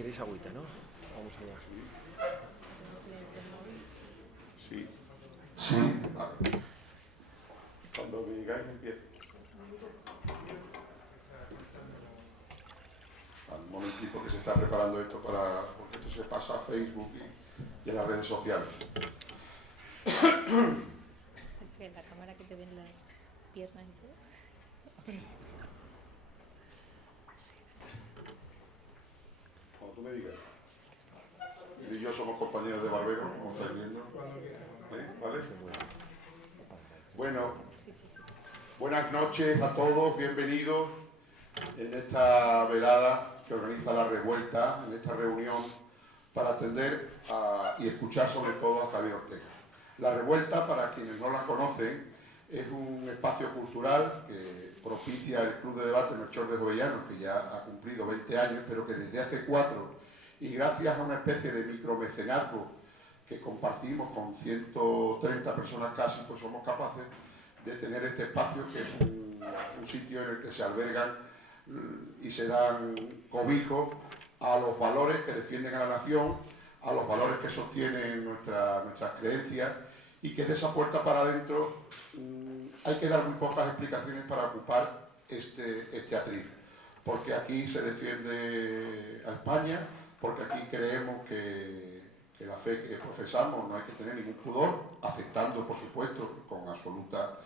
¿Queréis agüita, no? Vamos allá. Sí. Sí. Vale. Cuando me digáis, empiezo. Un momentito que se está preparando esto porque esto se pasa a Facebook y a las redes sociales. Es que en la cámara que te ven las piernas y todo. Cuando tú me digas. Él y yo somos compañeros de barbero, como estáis viendo. ¿Vale? Bueno, buenas noches a todos, bienvenidos en esta velada que organiza La Revuelta, en esta reunión para atender y escuchar sobre todo a Javier Ortega. La Revuelta, para quienes no la conocen, es un espacio cultural que propicia el Club de Debate Melchor de Jovellanos, que ya ha cumplido 20 años, pero que desde hace 4, y gracias a una especie de micromecenazgo que compartimos con 130 personas casi, pues somos capaces de tener este espacio, que es un sitio en el que se albergan y se dan cobijo a los valores que defienden a la nación, a los valores que sostienen nuestras creencias, y que de esa puerta para adentro hay que dar muy pocas explicaciones para ocupar este atril. Porque aquí se defiende a España, porque aquí creemos que la fe que profesamos no hay que tener ningún pudor, aceptando, por supuesto, con absoluta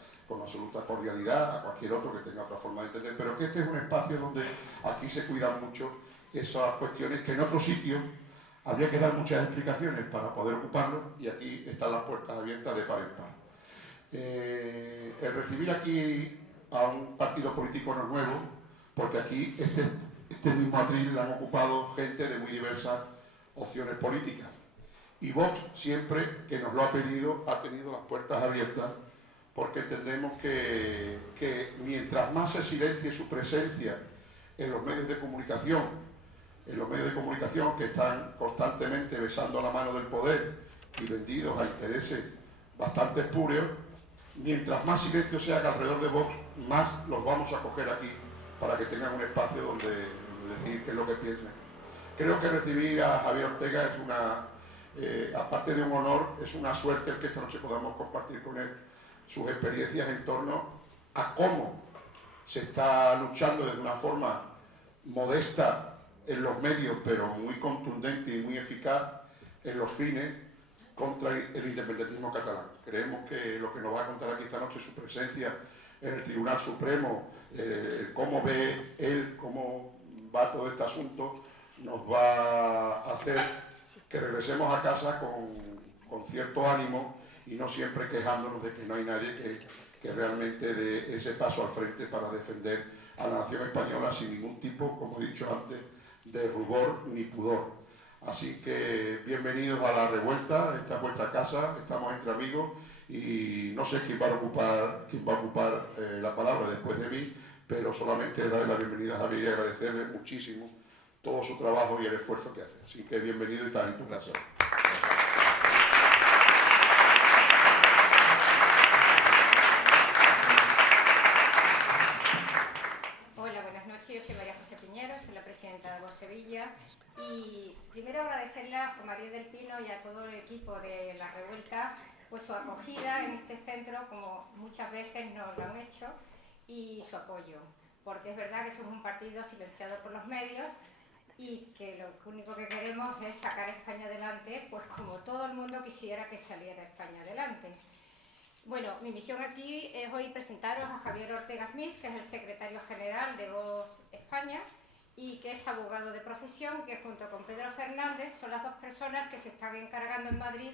cordialidad a cualquier otro que tenga otra forma de entender, pero que este es un espacio donde aquí se cuidan mucho esas cuestiones que en otros sitios habría que dar muchas explicaciones para poder ocuparlo, y aquí están las puertas abiertas de par en par. El recibir aquí a un partido político no es nuevo, porque aquí este mismo atril lo han ocupado gente de muy diversas opciones políticas. Y Vox, siempre que nos lo ha pedido, ha tenido las puertas abiertas, porque entendemos que mientras más se silencie su presencia en los medios de comunicación, que están constantemente besando la mano del poder y vendidos a intereses bastante espurios, mientras más silencio se haga alrededor de Vox, más los vamos a coger aquí para que tengan un espacio donde decir qué es lo que piensan. Creo que recibir a Javier Ortega es aparte de un honor, es una suerte el que esta noche podamos compartir con él sus experiencias en torno a cómo se está luchando de una forma modesta en los medios, pero muy contundente y muy eficaz en los fines, contra el independentismo catalán. Creemos que lo que nos va a contar aquí esta noche, su presencia en el Tribunal Supremo, cómo ve él, cómo va todo este asunto, nos va a hacer que regresemos a casa con cierto ánimo y no siempre quejándonos de que no hay nadie que realmente dé ese paso al frente para defender a la nación española sin ningún tipo, como he dicho antes, de rubor ni pudor. Así que bienvenidos a La Revuelta, esta es vuestra casa, estamos entre amigos y no sé quién va a ocupar la palabra después de mí, pero solamente darle la bienvenida a Javier y agradecerle muchísimo todo su trabajo y el esfuerzo que hace. Así que bienvenido y estás en tu casa. Hola, buenas noches. Yo soy María José Piñero, soy la presidenta de Vox Sevilla. Y primero agradecerle a María del Pino y a todo el equipo de La Revuelta pues su acogida en este centro, como muchas veces nos lo han hecho, y su apoyo. Porque es verdad que somos un partido silenciado por los medios, y que lo único que queremos es sacar a España adelante, pues como todo el mundo quisiera que saliera España adelante. Bueno, mi misión aquí es hoy presentaros a Javier Ortega Smith, que es el secretario general de Vox España y que es abogado de profesión, que junto con Pedro Fernández son las dos personas que se están encargando en Madrid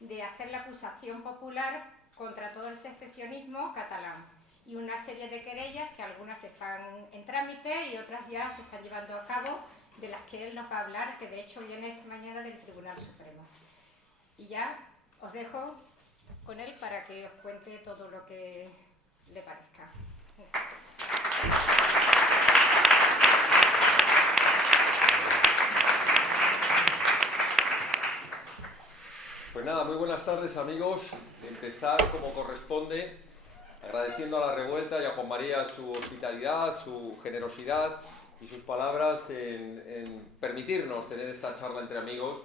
de hacer la acusación popular contra todo el secesionismo catalán, y una serie de querellas que algunas están en trámite y otras ya se están llevando a cabo, de las que él nos va a hablar, que de hecho viene esta mañana del Tribunal Supremo. Y ya os dejo con él para que os cuente todo lo que le parezca. Pues nada, muy buenas tardes, amigos. Empezar como corresponde, agradeciendo a La Revuelta y a Juan María su hospitalidad, su generosidad y sus palabras en permitirnos tener esta charla entre amigos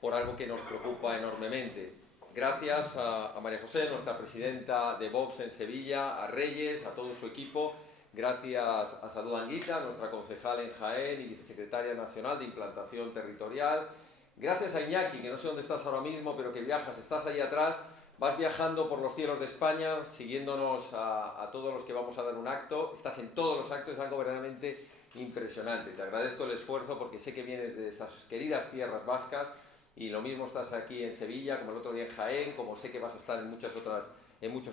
por algo que nos preocupa enormemente. Gracias a María José, nuestra presidenta de Vox en Sevilla, a Reyes, a todo su equipo. Gracias a Salud Anguita, nuestra concejal en Jaén y vicesecretaria nacional de Implantación Territorial. Gracias a Iñaki, que no sé dónde estás ahora mismo, pero que viajas, estás ahí atrás, vas viajando por los cielos de España, siguiéndonos a todos los que vamos a dar un acto. Estás en todos los actos, es algo verdaderamente impresionante. Te agradezco el esfuerzo porque sé que vienes de esas queridas tierras vascas y lo mismo estás aquí en Sevilla, como el otro día en Jaén, como sé que vas a estar en muchos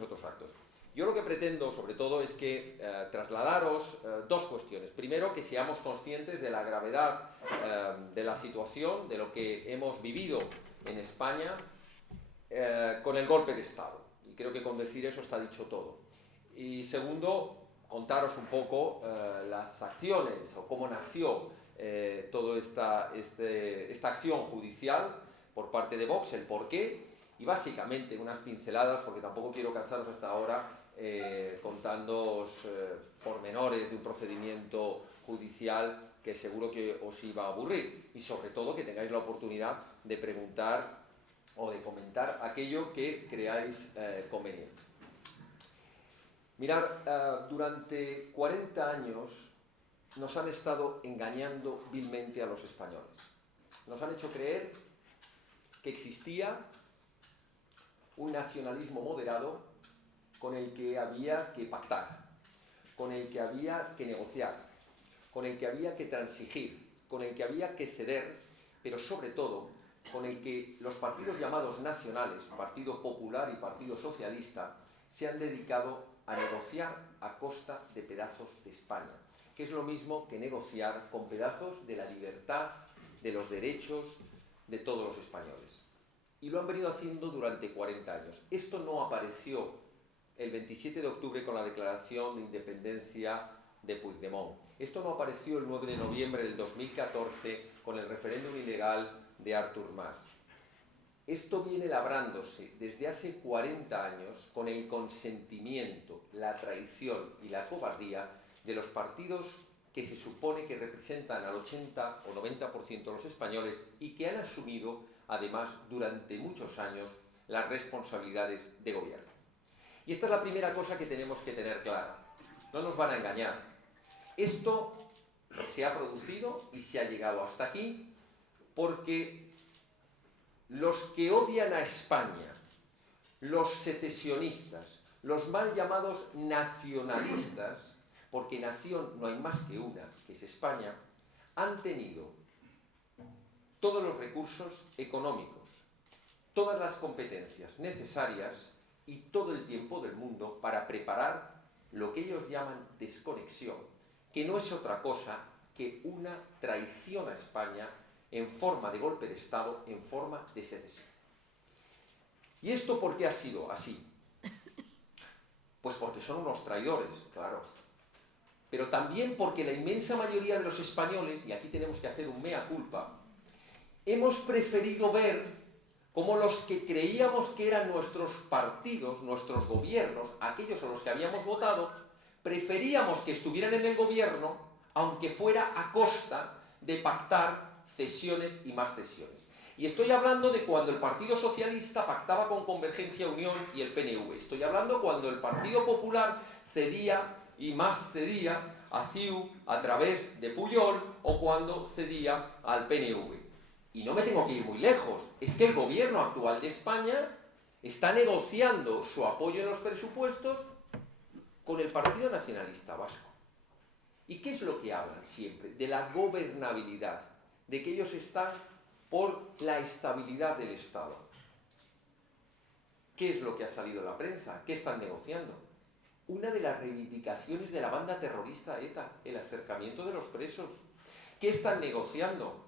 otros actos. Yo lo que pretendo, sobre todo, es que trasladaros dos cuestiones. Primero, que seamos conscientes de la gravedad de la situación, de lo que hemos vivido en España con el golpe de Estado. Y creo que con decir eso está dicho todo. Y segundo, contaros un poco las acciones o cómo nació toda esta acción judicial por parte de Vox, el porqué, y básicamente unas pinceladas, porque tampoco quiero cansaros hasta ahora contándoos pormenores de un procedimiento judicial que seguro que os iba a aburrir, y sobre todo que tengáis la oportunidad de preguntar o de comentar aquello que creáis conveniente. Mirad, durante 40 años nos han estado engañando vilmente a los españoles. Nos han hecho creer que existía un nacionalismo moderado con el que había que pactar, con el que había que negociar, con el que había que transigir, con el que había que ceder, pero sobre todo con el que los partidos llamados nacionales, Partido Popular y Partido Socialista, se han dedicado a negociar a costa de pedazos de España, que es lo mismo que negociar con pedazos de la libertad, de los derechos de todos los españoles. Y lo han venido haciendo durante 40 años. Esto no apareció el 27 de octubre con la declaración de independencia de Puigdemont. Esto no apareció el 9 de noviembre del 2014 con el referéndum ilegal de Artur Mas. Esto viene labrándose desde hace 40 años con el consentimiento, la traición y la cobardía de los partidos que se supone que representan al 80 o 90% de los españoles y que han asumido, además, durante muchos años, las responsabilidades de gobierno. Y esta es la primera cosa que tenemos que tener clara. No nos van a engañar. Esto se ha producido y se ha llegado hasta aquí porque los que odian a España, los secesionistas, los mal llamados nacionalistas, porque nación no hay más que una, que es España, han tenido todos los recursos económicos, todas las competencias necesarias y todo el tiempo del mundo para preparar lo que ellos llaman desconexión, que no es otra cosa que una traición a España en forma de golpe de Estado, en forma de secesión. ¿Y esto por qué ha sido así? Pues porque son unos traidores, claro. Pero también porque la inmensa mayoría de los españoles, y aquí tenemos que hacer un mea culpa, hemos preferido ver cómo los que creíamos que eran nuestros partidos, nuestros gobiernos, aquellos a los que habíamos votado, preferíamos que estuvieran en el gobierno, aunque fuera a costa de pactar cesiones y más cesiones. Y estoy hablando de cuando el Partido Socialista pactaba con Convergencia y Unión y el PNV. Estoy hablando cuando el Partido Popular cedía y más cedía a CiU a través de Pujol o cuando cedía al PNV. Y no me tengo que ir muy lejos, es que el gobierno actual de España está negociando su apoyo en los presupuestos con el Partido Nacionalista Vasco. ¿Y qué es lo que hablan siempre? De la gobernabilidad, de que ellos están por la estabilidad del Estado. ¿Qué es lo que ha salido en la prensa? ¿Qué están negociando? Una de las reivindicaciones de la banda terrorista ETA, el acercamiento de los presos. ¿Qué están negociando?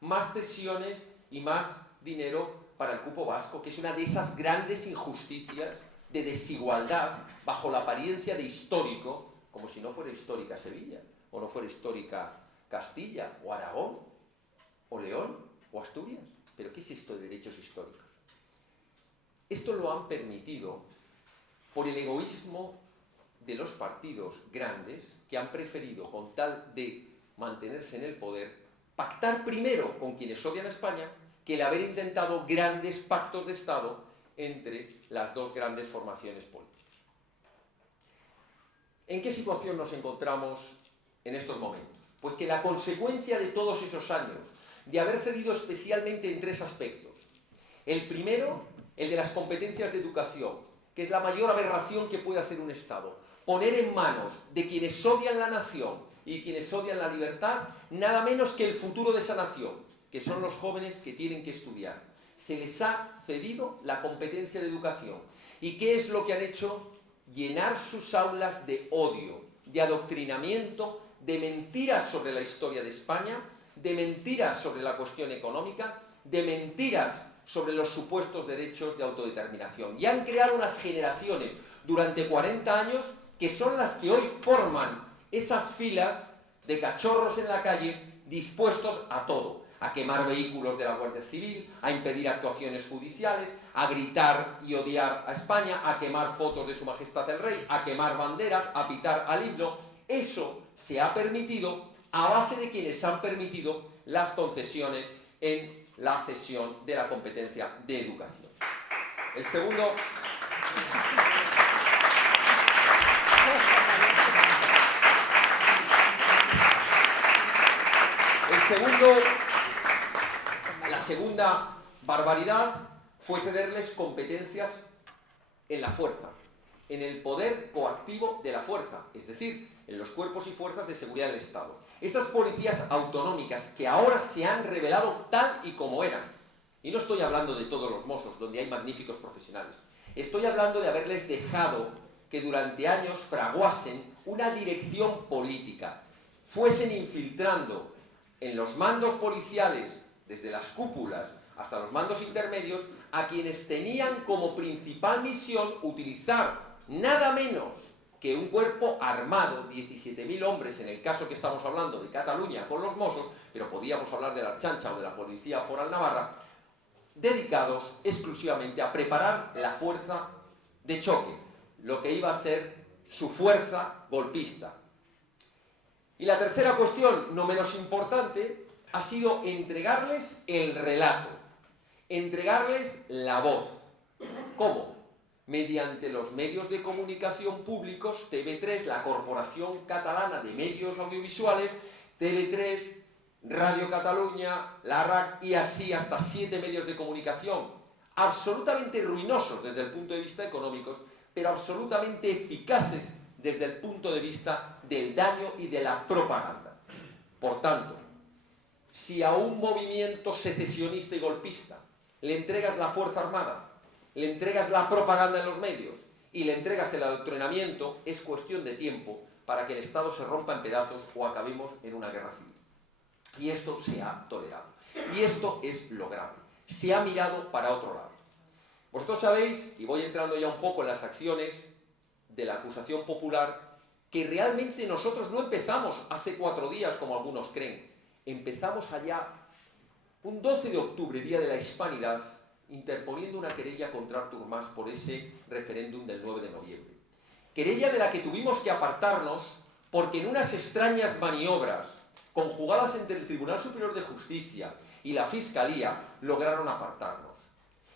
Más cesiones y más dinero para el cupo vasco, que es una de esas grandes injusticias de desigualdad bajo la apariencia de histórico, como si no fuera histórica Sevilla, o no fuera histórica Castilla, o Aragón, o León, o Asturias. ¿Pero qué es esto de derechos históricos? Esto lo han permitido por el egoísmo de los partidos grandes que han preferido, con tal de mantenerse en el poder, pactar primero con quienes odian a España que el haber intentado grandes pactos de Estado entre las dos grandes formaciones políticas. ¿En qué situación nos encontramos en estos momentos? Pues que la consecuencia de todos esos años, de haber cedido especialmente en tres aspectos. El primero, el de las competencias de educación, que es la mayor aberración que puede hacer un Estado. Poner en manos de quienes odian la nación y quienes odian la libertad, nada menos que el futuro de esa nación, que son los jóvenes que tienen que estudiar. Se les ha cedido la competencia de educación. ¿Y qué es lo que han hecho? Llenar sus aulas de odio, de adoctrinamiento, de mentiras sobre la historia de España, de mentiras sobre la cuestión económica, de mentiras sobre los supuestos derechos de autodeterminación. Y han creado unas generaciones durante 40 años que son las que hoy forman esas filas de cachorros en la calle dispuestos a todo, a quemar vehículos de la Guardia Civil, a impedir actuaciones judiciales, a gritar y odiar a España, a quemar fotos de Su Majestad el Rey, a quemar banderas, a pitar al himno. Eso se ha permitido a base de quienes han permitido las concesiones en la cesión de la competencia de educación. El segundo... La segunda barbaridad fue cederles competencias en la fuerza, en el poder coactivo de la fuerza, es decir, en los cuerpos y fuerzas de seguridad del Estado. Esas policías autonómicas que ahora se han revelado tal y como eran. Y no estoy hablando de todos los Mossos, donde hay magníficos profesionales. Estoy hablando de haberles dejado que durante años fraguasen una dirección política, fuesen infiltrando en los mandos policiales, desde las cúpulas hasta los mandos intermedios, a quienes tenían como principal misión utilizar nada menos que un cuerpo armado, 17.000 hombres en el caso que estamos hablando de Cataluña con los Mossos, pero podíamos hablar de la Archancha o de la Policía Foral Navarra, dedicados exclusivamente a preparar la fuerza de choque, lo que iba a ser su fuerza golpista. Y la tercera cuestión, no menos importante, ha sido entregarles el relato, entregarles la voz. ¿Cómo? Mediante los medios de comunicación públicos, TV3, la Corporación Catalana de Medios Audiovisuales, TV3, Radio Cataluña, la RAC y así hasta 7 medios de comunicación, absolutamente ruinosos desde el punto de vista económico, pero absolutamente eficaces desde el punto de vista del daño y de la propaganda. Por tanto, si a un movimiento secesionista y golpista le entregas la fuerza armada, le entregas la propaganda en los medios y le entregas el adoctrinamiento, es cuestión de tiempo para que el Estado se rompa en pedazos o acabemos en una guerra civil. Y esto se ha tolerado. Y esto es lo grave. Se ha mirado para otro lado. Vosotros sabéis, y voy entrando ya un poco en las acciones de la acusación popular, que realmente nosotros no empezamos hace 4 días, como algunos creen. Empezamos allá, un 12 de octubre, Día de la Hispanidad, interponiendo una querella contra Artur Mas por ese referéndum del 9 de noviembre. Querella de la que tuvimos que apartarnos porque en unas extrañas maniobras conjugadas entre el Tribunal Superior de Justicia y la Fiscalía lograron apartarnos.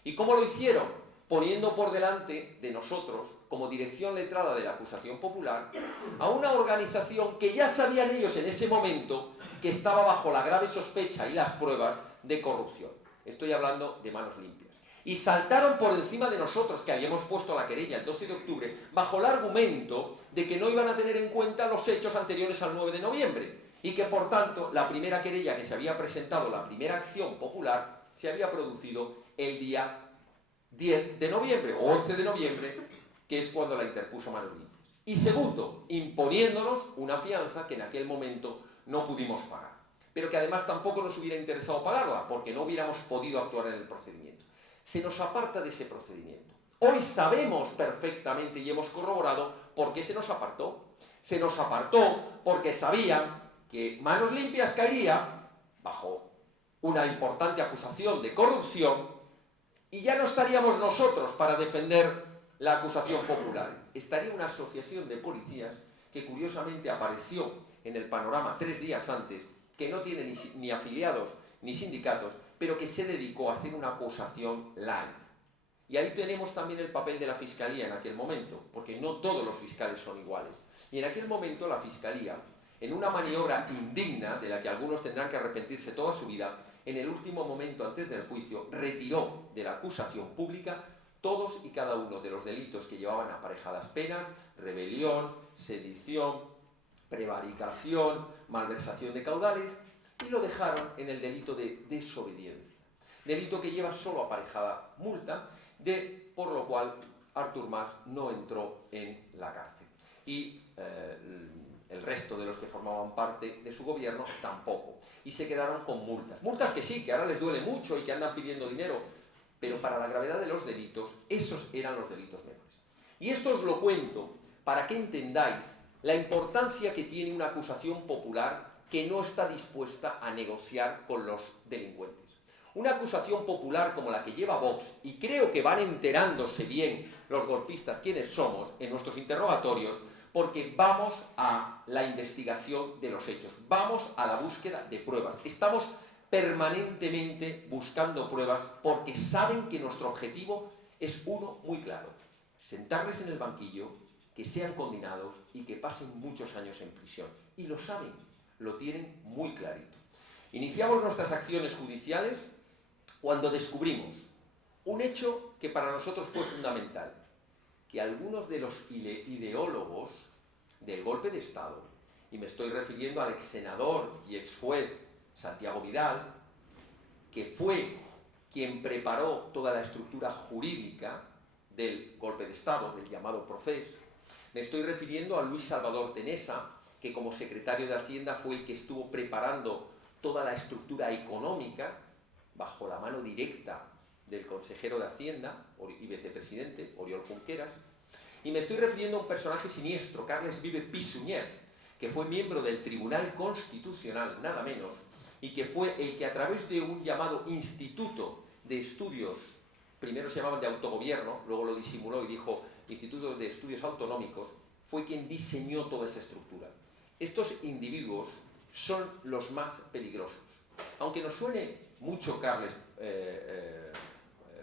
¿Y cómo lo hicieron? Poniendo por delante de nosotros, como dirección letrada de la acusación popular, a una organización que ya sabían ellos en ese momento que estaba bajo la grave sospecha y las pruebas de corrupción. Estoy hablando de Manos Limpias. Y saltaron por encima de nosotros, que habíamos puesto la querella el 12 de octubre, bajo el argumento de que no iban a tener en cuenta los hechos anteriores al 9 de noviembre, y que, por tanto, la primera querella que se había presentado, la primera acción popular, se había producido el día 10 de noviembre, o 11 de noviembre, que es cuando la interpuso Manos Limpias. Y segundo, imponiéndonos una fianza que en aquel momento no pudimos pagar, pero que además tampoco nos hubiera interesado pagarla, porque no hubiéramos podido actuar en el procedimiento. Se nos aparta de ese procedimiento. Hoy sabemos perfectamente y hemos corroborado por qué se nos apartó. Se nos apartó porque sabían que Manos Limpias caería bajo una importante acusación de corrupción y ya no estaríamos nosotros para defender la acusación popular? Estaría una asociación de policías que curiosamente apareció en el panorama 3 días antes, que no tiene ni afiliados ni sindicatos, pero que se dedicó a hacer una acusación light. Y ahí tenemos también el papel de la Fiscalía en aquel momento, porque no todos los fiscales son iguales. Y en aquel momento la Fiscalía, en una maniobra indigna, de la que algunos tendrán que arrepentirse toda su vida, en el último momento antes del juicio, retiró de la acusación pública todos y cada uno de los delitos que llevaban aparejadas penas: rebelión, sedición, prevaricación, malversación de caudales, y lo dejaron en el delito de desobediencia. Delito que lleva solo aparejada multa, por lo cual Artur Mas no entró en la cárcel. Y el resto de los que formaban parte de su gobierno tampoco. Y se quedaron con multas. Multas que sí, que ahora les duele mucho y que andan pidiendo dinero, pero para la gravedad de los delitos, esos eran los delitos menores. Y esto os lo cuento para que entendáis la importancia que tiene una acusación popular que no está dispuesta a negociar con los delincuentes. Una acusación popular como la que lleva Vox, y creo que van enterándose bien los golpistas quiénes somos en nuestros interrogatorios, porque vamos a la investigación de los hechos, vamos a la búsqueda de pruebas. Estamos permanentemente buscando pruebas porque saben que nuestro objetivo es uno muy claro: sentarles en el banquillo, que sean condenados y que pasen muchos años en prisión. Y lo saben, lo tienen muy clarito. Iniciamos nuestras acciones judiciales cuando descubrimos un hecho que para nosotros fue fundamental: que algunos de los ideólogos del golpe de Estado, y me estoy refiriendo al ex senador y ex juez Santiago Vidal, que fue quien preparó toda la estructura jurídica del golpe de Estado, del llamado Procés. Me estoy refiriendo a Luis Salvador Tenesa, que como secretario de Hacienda fue el que estuvo preparando toda la estructura económica bajo la mano directa del consejero de Hacienda y vicepresidente, Oriol Junqueras. Y me estoy refiriendo a un personaje siniestro, Carles Vives Pi Sunyer, que fue miembro del Tribunal Constitucional, nada menos, y que fue el que a través de un llamado Instituto de Estudios, primero se llamaban de autogobierno, luego lo disimuló y dijo Instituto de Estudios Autonómicos, fue quien diseñó toda esa estructura. Estos individuos son los más peligrosos. Aunque nos suene mucho Carles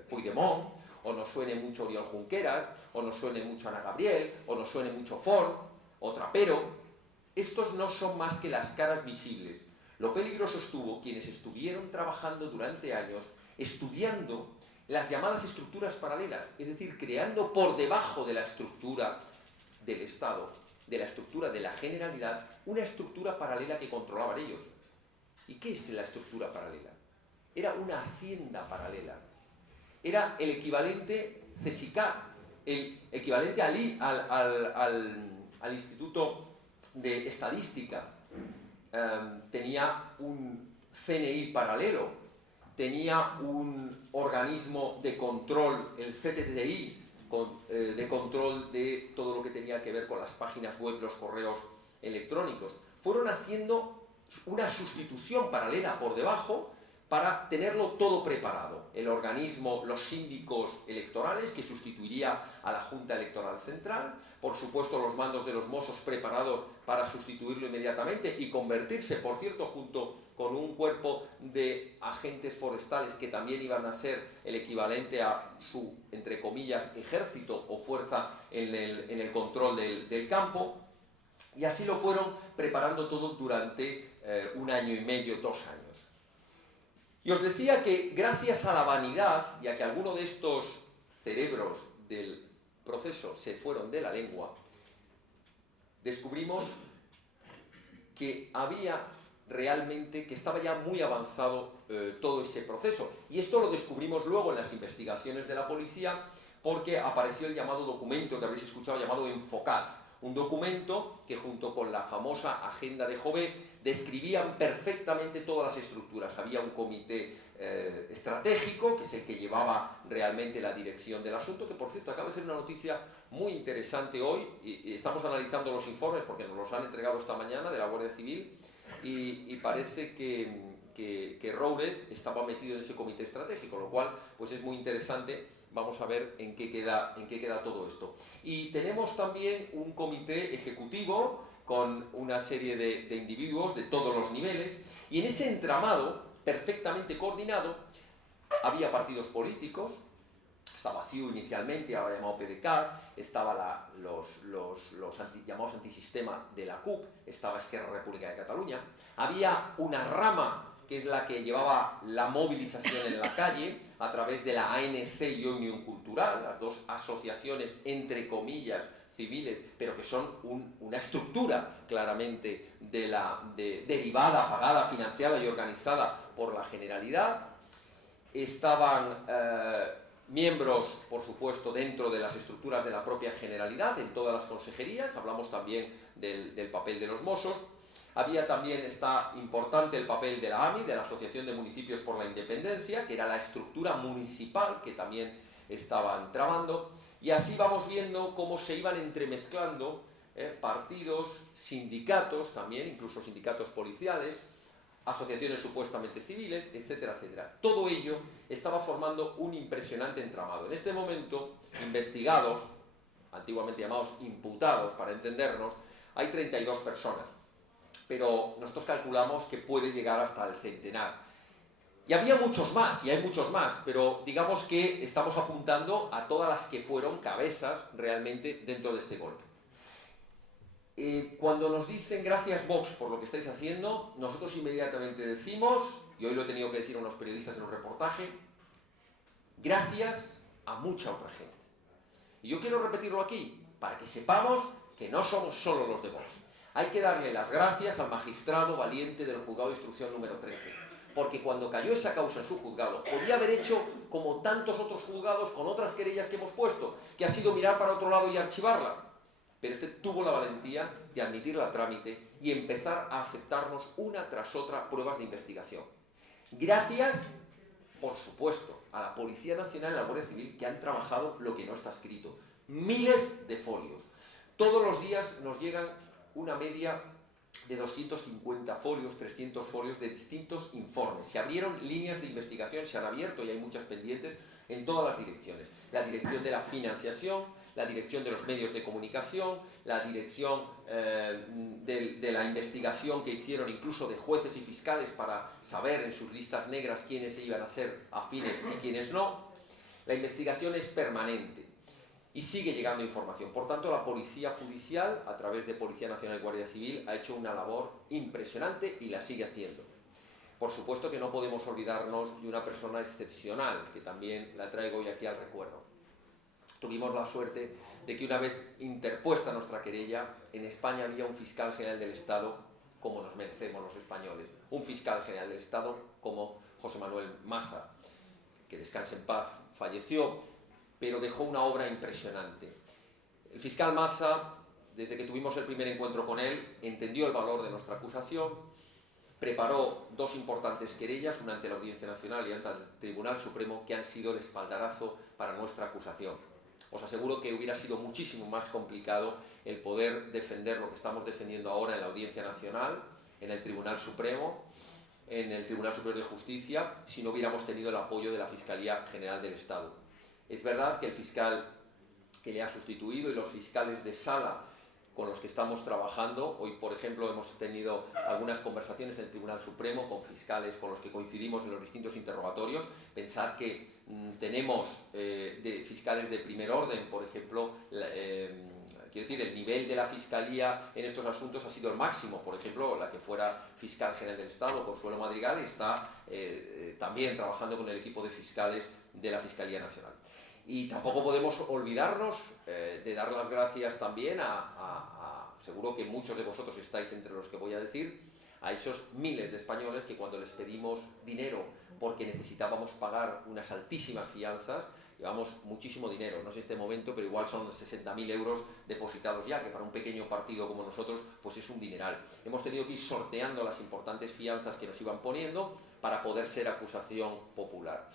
Puigdemont, o nos suene mucho Oriol Junqueras, o nos suene mucho Ana Gabriel, o nos suene mucho Ford, o Trapero, estos no son más que las caras visibles. Lo peligroso estuvo quienes estuvieron trabajando durante años estudiando las llamadas estructuras paralelas, es decir, creando por debajo de la estructura del Estado, de la estructura de la Generalidad, una estructura paralela que controlaban ellos. ¿Y qué es la estructura paralela? Era una hacienda paralela. Era el equivalente CSICAT, el equivalente al Instituto de Estadística. Tenía un CNI paralelo, tenía un organismo de control, el CTTI, de control de todo lo que tenía que ver con las páginas web, los correos electrónicos. Fueron haciendo una sustitución paralela por debajo para tenerlo todo preparado. El organismo, los síndicos electorales, que sustituiría a la Junta Electoral Central, por supuesto los mandos de los Mossos preparados para sustituirlo inmediatamente y convertirse, por cierto, junto con un cuerpo de agentes forestales que también iban a ser el equivalente a su, entre comillas, ejército o fuerza en el control del campo. Y así lo fueron preparando todo durante 1 año y medio, 2 años. Y os decía que gracias a la vanidad y a que algunos de estos cerebros del proceso se fueron de la lengua, descubrimos que había realmente, que estaba ya muy avanzado todo ese proceso. Y esto lo descubrimos luego en las investigaciones de la policía, porque apareció el llamado documento que habréis escuchado, llamado Enfocat, un documento que junto con la famosa agenda de Jové describían perfectamente todas las estructuras. Había un comité estratégico, que es el que llevaba realmente la dirección del asunto, que por cierto acaba de ser una noticia muy interesante hoy, y estamos analizando los informes porque nos los han entregado esta mañana de la Guardia Civil, y parece que Roures estaba metido en ese comité estratégico, lo cual pues es muy interesante. vamos a ver en qué queda todo esto. Y tenemos también un comité ejecutivo con una serie de individuos de todos los niveles, y en ese entramado perfectamente coordinado había partidos políticos. Estaba CiU inicialmente, ahora llamado PDeCAT, estaba los llamados antisistema de la CUP, estaba Esquerra República de Cataluña, había una rama que es la que llevaba la movilización en la calle a través de la ANC y Òmnium Cultural, las dos asociaciones entre comillas civiles, pero que son una estructura claramente derivada, pagada, financiada y organizada por la Generalidad. Estaban miembros, por supuesto, dentro de las estructuras de la propia Generalidad, en todas las consejerías. Hablamos también del papel de los Mossos. Había también, está importante el papel de la AMI, de la Asociación de Municipios por la Independencia, que era la estructura municipal que también estaban trabando. Y así vamos viendo cómo se iban entremezclando partidos, sindicatos también, incluso sindicatos policiales, asociaciones supuestamente civiles, etcétera, etcétera. Todo ello estaba formando un impresionante entramado. En este momento, investigados, antiguamente llamados imputados para entendernos, hay 32 personas, pero nosotros calculamos que puede llegar hasta el centenar. Y había muchos más, y hay muchos más, pero digamos que estamos apuntando a todas las que fueron cabezas realmente dentro de este golpe. Cuando nos dicen gracias Vox por lo que estáis haciendo, nosotros inmediatamente decimos, y hoy lo he tenido que decir a unos periodistas en un reportaje, gracias a mucha otra gente. Y yo quiero repetirlo aquí, para que sepamos que no somos solo los de Vox. Hay que darle las gracias al magistrado valiente del juzgado de instrucción número 13. Porque cuando cayó esa causa en su juzgado, podía haber hecho como tantos otros juzgados con otras querellas que hemos puesto, que ha sido mirar para otro lado y archivarla. Pero este tuvo la valentía de admitirla a trámite y empezar a aceptarnos una tras otra pruebas de investigación. Gracias, por supuesto, a la Policía Nacional y a la Guardia Civil, que han trabajado lo que no está escrito. Miles de folios. Todos los días nos llegan una media de 250 folios, 300 folios de distintos informes. Se abrieron líneas de investigación, se han abierto y hay muchas pendientes en todas las direcciones. La dirección de la financiación, la dirección de los medios de comunicación, la dirección de la investigación que hicieron incluso de jueces y fiscales para saber en sus listas negras quiénes se iban a ser afines y quiénes no. La investigación es permanente y sigue llegando información. Por tanto, la Policía Judicial, a través de Policía Nacional y Guardia Civil, ha hecho una labor impresionante y la sigue haciendo. Por supuesto que no podemos olvidarnos de una persona excepcional, que también la traigo hoy aquí al recuerdo. Tuvimos la suerte de que una vez interpuesta nuestra querella, en España había un fiscal general del Estado, como nos merecemos los españoles, un fiscal general del Estado como José Manuel Maza, que descanse en paz, falleció, pero dejó una obra impresionante. El fiscal Maza, desde que tuvimos el primer encuentro con él, entendió el valor de nuestra acusación, preparó dos importantes querellas, una ante la Audiencia Nacional y ante el Tribunal Supremo, que han sido el espaldarazo para nuestra acusación. Os aseguro que hubiera sido muchísimo más complicado el poder defender lo que estamos defendiendo ahora en la Audiencia Nacional, en el Tribunal Supremo, en el Tribunal Superior de Justicia, si no hubiéramos tenido el apoyo de la Fiscalía General del Estado. Es verdad que el fiscal que le ha sustituido y los fiscales de sala con los que estamos trabajando, hoy por ejemplo hemos tenido algunas conversaciones en el Tribunal Supremo con fiscales con los que coincidimos en los distintos interrogatorios. Pensad que tenemos de fiscales de primer orden, por ejemplo, quiero decir, el nivel de la Fiscalía en estos asuntos ha sido el máximo. Por ejemplo, la que fuera fiscal general del Estado, Consuelo Madrigal, está también trabajando con el equipo de fiscales de la Fiscalía Nacional. Y tampoco podemos olvidarnos de dar las gracias también seguro que muchos de vosotros estáis entre los que voy a decir, a esos miles de españoles que cuando les pedimos dinero porque necesitábamos pagar unas altísimas fianzas, llevamos muchísimo dinero, no sé este momento, pero igual son 60.000 euros depositados ya, que para un pequeño partido como nosotros pues es un dineral. Hemos tenido que ir sorteando las importantes fianzas que nos iban poniendo para poder ser acusación popular.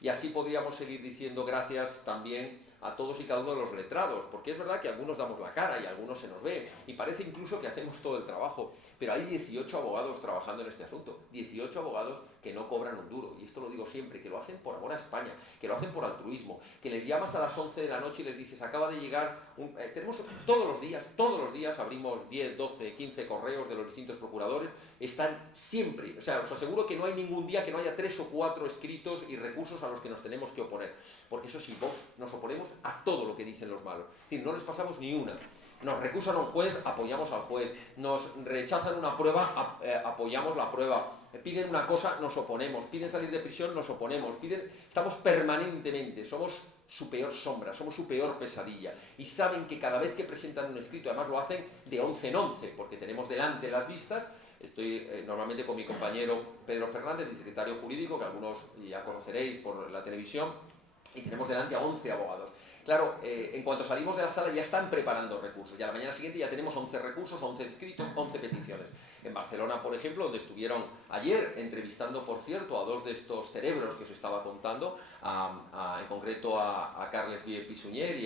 Y así podríamos seguir diciendo gracias también a todos y cada uno de los letrados, porque es verdad que algunos damos la cara y algunos se nos ve, y parece incluso que hacemos todo el trabajo, pero hay 18 abogados trabajando en este asunto, 18 abogados que no cobran un duro, y esto lo digo siempre, que lo hacen por amor a España, que lo hacen por altruismo, que les llamas a las 11 de la noche y les dices, acaba de llegar, tenemos todos los días abrimos 10, 12, 15 correos de los distintos procuradores, están siempre, o sea, os aseguro que no hay ningún día que no haya 3 o 4 escritos y recursos a los que nos tenemos que oponer, porque eso sí, Vox nos oponemos a todo lo que dicen los malos, es decir, no les pasamos ni una. Nos recusan a un juez, apoyamos al juez. Nos rechazan una prueba, apoyamos la prueba. Piden una cosa, nos oponemos. Piden salir de prisión, nos oponemos. Estamos permanentemente, somos su peor sombra, somos su peor pesadilla. Y saben que cada vez que presentan un escrito, además lo hacen de 11 en 11, porque tenemos delante las vistas. Estoy normalmente con mi compañero Pedro Fernández, el secretario jurídico, que algunos ya conoceréis por la televisión, y tenemos delante a 11 abogados. Claro, en cuanto salimos de la sala ya están preparando recursos. Ya la mañana siguiente ya tenemos 11 recursos, 11 escritos, 11 peticiones. En Barcelona, por ejemplo, donde estuvieron ayer entrevistando, por cierto, a 2 de estos cerebros que os estaba contando, en concreto a Carles Pisuñer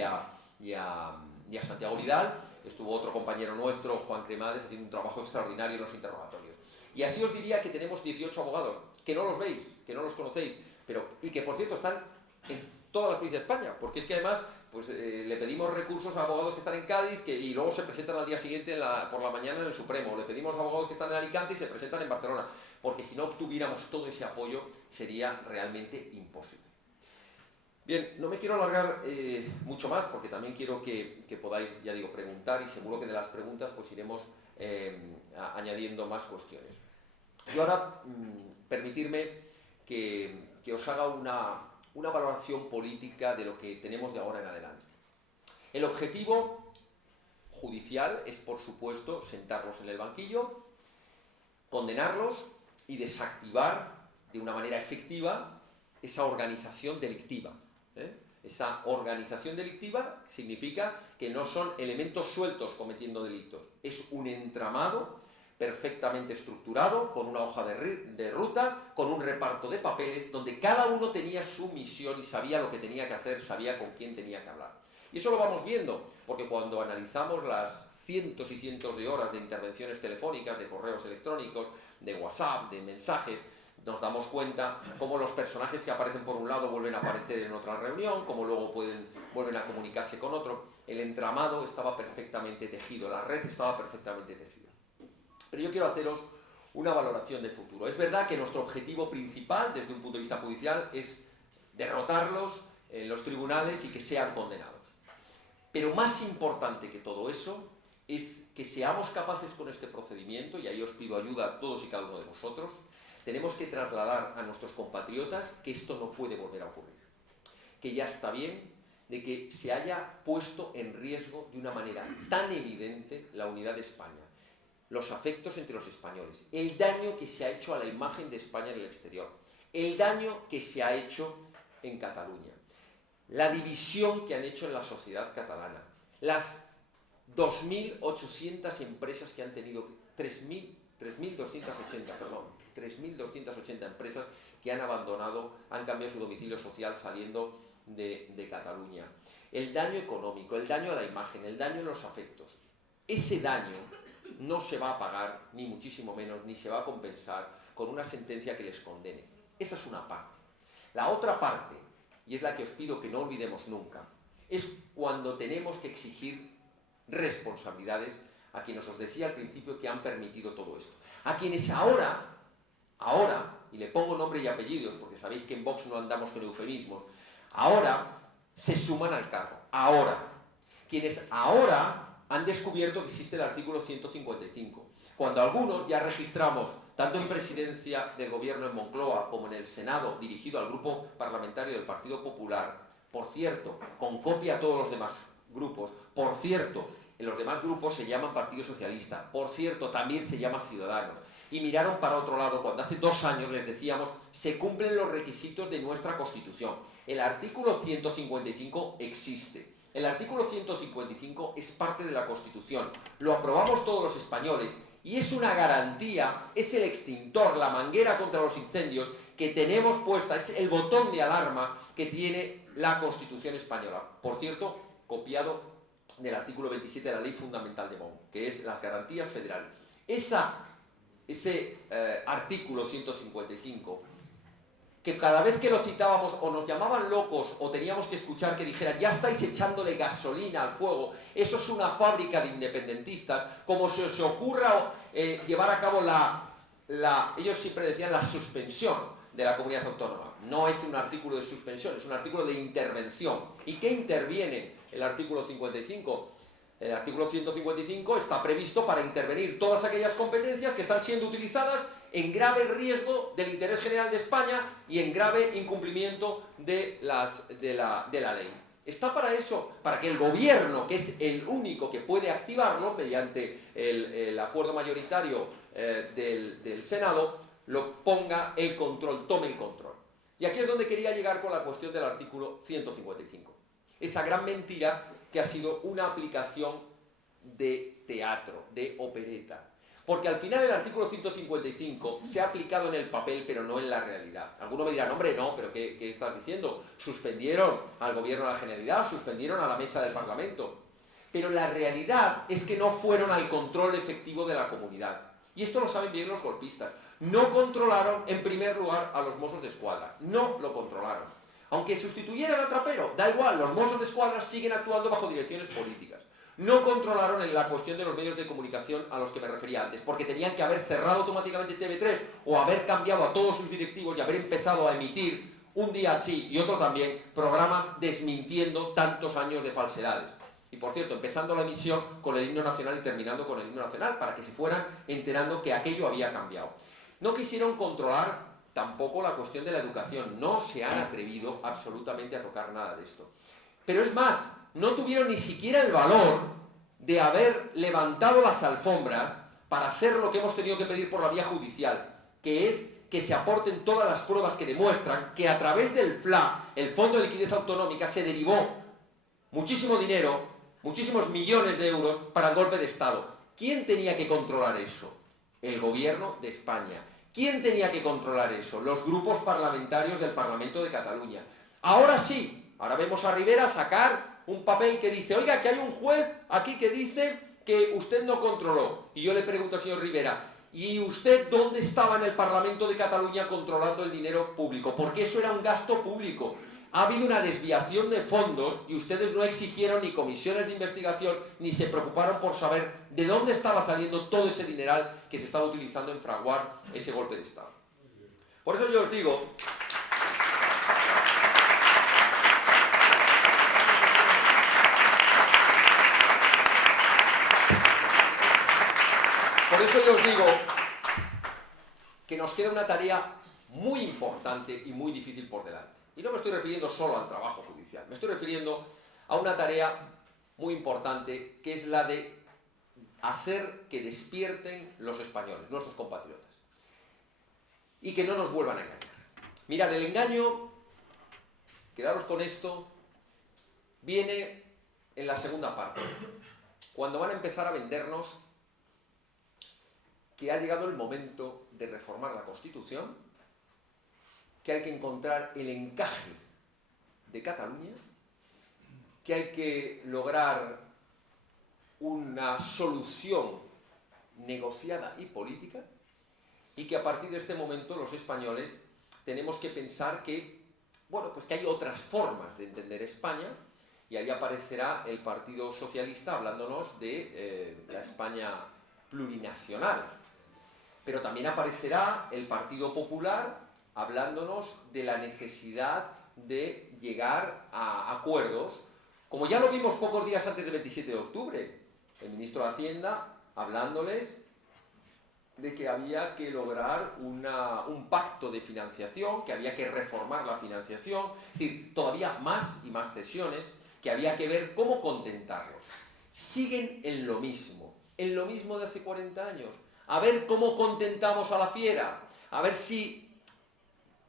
y a Santiago Vidal. Estuvo otro compañero nuestro, Juan Cremades, haciendo un trabajo extraordinario en los interrogatorios. Y así os diría que tenemos 18 abogados, que no los veis, que no los conocéis, y que, por cierto, están en todas las provincias de España, porque es que además pues, le pedimos recursos a abogados que están en Cádiz y luego se presentan al día siguiente por la mañana en el Supremo, le pedimos a abogados que están en Alicante y se presentan en Barcelona, porque si no obtuviéramos todo ese apoyo sería realmente imposible. Bien, no me quiero alargar mucho más, porque también quiero que podáis, ya digo, preguntar, y seguro que de las preguntas pues iremos añadiendo más cuestiones. Yo ahora, permitirme que os haga una valoración política de lo que tenemos de ahora en adelante. El objetivo judicial es, por supuesto, sentarlos en el banquillo, condenarlos y desactivar de una manera efectiva esa organización delictiva. Esa organización delictiva significa que no son elementos sueltos cometiendo delitos, es un entramado perfectamente estructurado, con una hoja de ruta, con un reparto de papeles, donde cada uno tenía su misión y sabía lo que tenía que hacer, sabía con quién tenía que hablar. Y eso lo vamos viendo, porque cuando analizamos las cientos y cientos de horas de intervenciones telefónicas, de correos electrónicos, de WhatsApp, de mensajes, nos damos cuenta cómo los personajes que aparecen por un lado vuelven a aparecer en otra reunión, cómo luego vuelven a comunicarse con otro. El entramado estaba perfectamente tejido, la red estaba perfectamente tejida. Pero yo quiero haceros una valoración de futuro. Es verdad que nuestro objetivo principal, desde un punto de vista judicial, es derrotarlos en los tribunales y que sean condenados. Pero más importante que todo eso es que seamos capaces con este procedimiento, y ahí os pido ayuda a todos y cada uno de vosotros, tenemos que trasladar a nuestros compatriotas que esto no puede volver a ocurrir. Que ya está bien de que se haya puesto en riesgo de una manera tan evidente la unidad de España, los afectos entre los españoles, el daño que se ha hecho a la imagen de España en el exterior, el daño que se ha hecho en Cataluña, la división que han hecho en la sociedad catalana, las 2.800 empresas que han tenido, 3.280 empresas que han abandonado, han cambiado su domicilio social saliendo de Cataluña, el daño económico, el daño a la imagen, el daño en los afectos. Ese daño no se va a pagar, ni muchísimo menos, ni se va a compensar con una sentencia que les condene. Esa es una parte. La otra parte, y es la que os pido que no olvidemos nunca, es cuando tenemos que exigir responsabilidades a quienes os decía al principio que han permitido todo esto. A quienes ahora, y le pongo nombre y apellidos, porque sabéis que en Vox no andamos con eufemismos, ahora se suman al carro. Ahora. Quienes ahora han descubierto que existe el artículo 155. Cuando algunos ya registramos, tanto en presidencia del gobierno en Moncloa como en el Senado, dirigido al grupo parlamentario del Partido Popular, por cierto, con copia a todos los demás grupos, por cierto, en los demás grupos se llaman Partido Socialista, por cierto, también se llama Ciudadanos, y miraron para otro lado cuando hace 2 años les decíamos, se cumplen los requisitos de nuestra Constitución. El artículo 155 existe. El artículo 155 es parte de la Constitución, lo aprobamos todos los españoles y es una garantía, es el extintor, la manguera contra los incendios que tenemos puesta, es el botón de alarma que tiene la Constitución española. Por cierto, copiado del artículo 27 de la Ley Fundamental de Bonn, que es las garantías federales. Ese artículo 155, que cada vez que lo citábamos o nos llamaban locos o teníamos que escuchar que dijeran ya estáis echándole gasolina al fuego, eso es una fábrica de independentistas, como se os ocurra llevar a cabo ellos siempre decían la suspensión de la comunidad autónoma. No es un artículo de suspensión, es un artículo de intervención. ¿Y qué interviene el artículo 55? El artículo 155 está previsto para intervenir todas aquellas competencias que están siendo utilizadas en grave riesgo del interés general de España y en grave incumplimiento de la ley. Está para eso, para que el gobierno, que es el único que puede activarlo mediante el acuerdo mayoritario del Senado, lo ponga el control, tome el control. Y aquí es donde quería llegar con la cuestión del artículo 155. Esa gran mentira que ha sido una aplicación de teatro, de opereta. Porque al final el artículo 155 se ha aplicado en el papel, pero no en la realidad. Algunos me dirán, hombre, no, pero ¿qué estás diciendo? Suspendieron al gobierno de la Generalidad, suspendieron a la mesa del Parlamento. Pero la realidad es que no fueron al control efectivo de la comunidad. Y esto lo saben bien los golpistas. No controlaron, en primer lugar, a los Mossos de Escuadra. No lo controlaron. Aunque sustituyeran a Trapero, da igual, los Mossos de Escuadra siguen actuando bajo direcciones políticas. No controlaron en la cuestión de los medios de comunicación a los que me refería antes, porque tenían que haber cerrado automáticamente TV3 o haber cambiado a todos sus directivos y haber empezado a emitir un día sí y otro también programas desmintiendo tantos años de falsedades. Y por cierto, empezando la emisión con el himno nacional y terminando con el himno nacional, para que se fueran enterando que aquello había cambiado. No quisieron controlar tampoco la cuestión de la educación, no se han atrevido absolutamente a tocar nada de esto. Pero es más, no tuvieron ni siquiera el valor de haber levantado las alfombras para hacer lo que hemos tenido que pedir por la vía judicial, que es que se aporten todas las pruebas que demuestran que a través del FLA, el Fondo de Liquidez Autonómica, se derivó muchísimo dinero, muchísimos millones de euros para el golpe de Estado. ¿Quién tenía que controlar eso? El gobierno de España. ¿Quién tenía que controlar eso? Los grupos parlamentarios del Parlamento de Cataluña. Ahora sí, ahora vemos a Rivera sacar un papel que dice, oiga, que hay un juez aquí que dice que usted no controló. Y yo le pregunto al señor Rivera, ¿y usted dónde estaba en el Parlamento de Cataluña controlando el dinero público? Porque eso era un gasto público. Ha habido una desviación de fondos y ustedes no exigieron ni comisiones de investigación ni se preocuparon por saber de dónde estaba saliendo todo ese dineral que se estaba utilizando en fraguar ese golpe de Estado. Por eso yo os digo... Por eso yo os digo que nos queda una tarea muy importante y muy difícil por delante. Y no me estoy refiriendo solo al trabajo judicial, me estoy refiriendo a una tarea muy importante que es la de hacer que despierten los españoles, nuestros compatriotas, y que no nos vuelvan a engañar. Mirad, el engaño, quedaros con esto, viene en la segunda parte, cuando van a empezar a vendernos que ha llegado el momento de reformar la Constitución, que hay que encontrar el encaje de Cataluña, que hay que lograr una solución negociada y política, y que a partir de este momento los españoles tenemos que pensar que, bueno, pues que hay otras formas de entender España, y ahí aparecerá el Partido Socialista hablándonos de la España plurinacional. Pero también aparecerá el Partido Popular hablándonos de la necesidad de llegar a acuerdos, como ya lo vimos pocos días antes del 27 de octubre, el ministro de Hacienda hablándoles de que había que lograr un pacto de financiación, que había que reformar la financiación, es decir, todavía más y más cesiones, que había que ver cómo contentarlos. Siguen en lo mismo de hace 40 años. A ver cómo contentamos a la fiera, a ver si,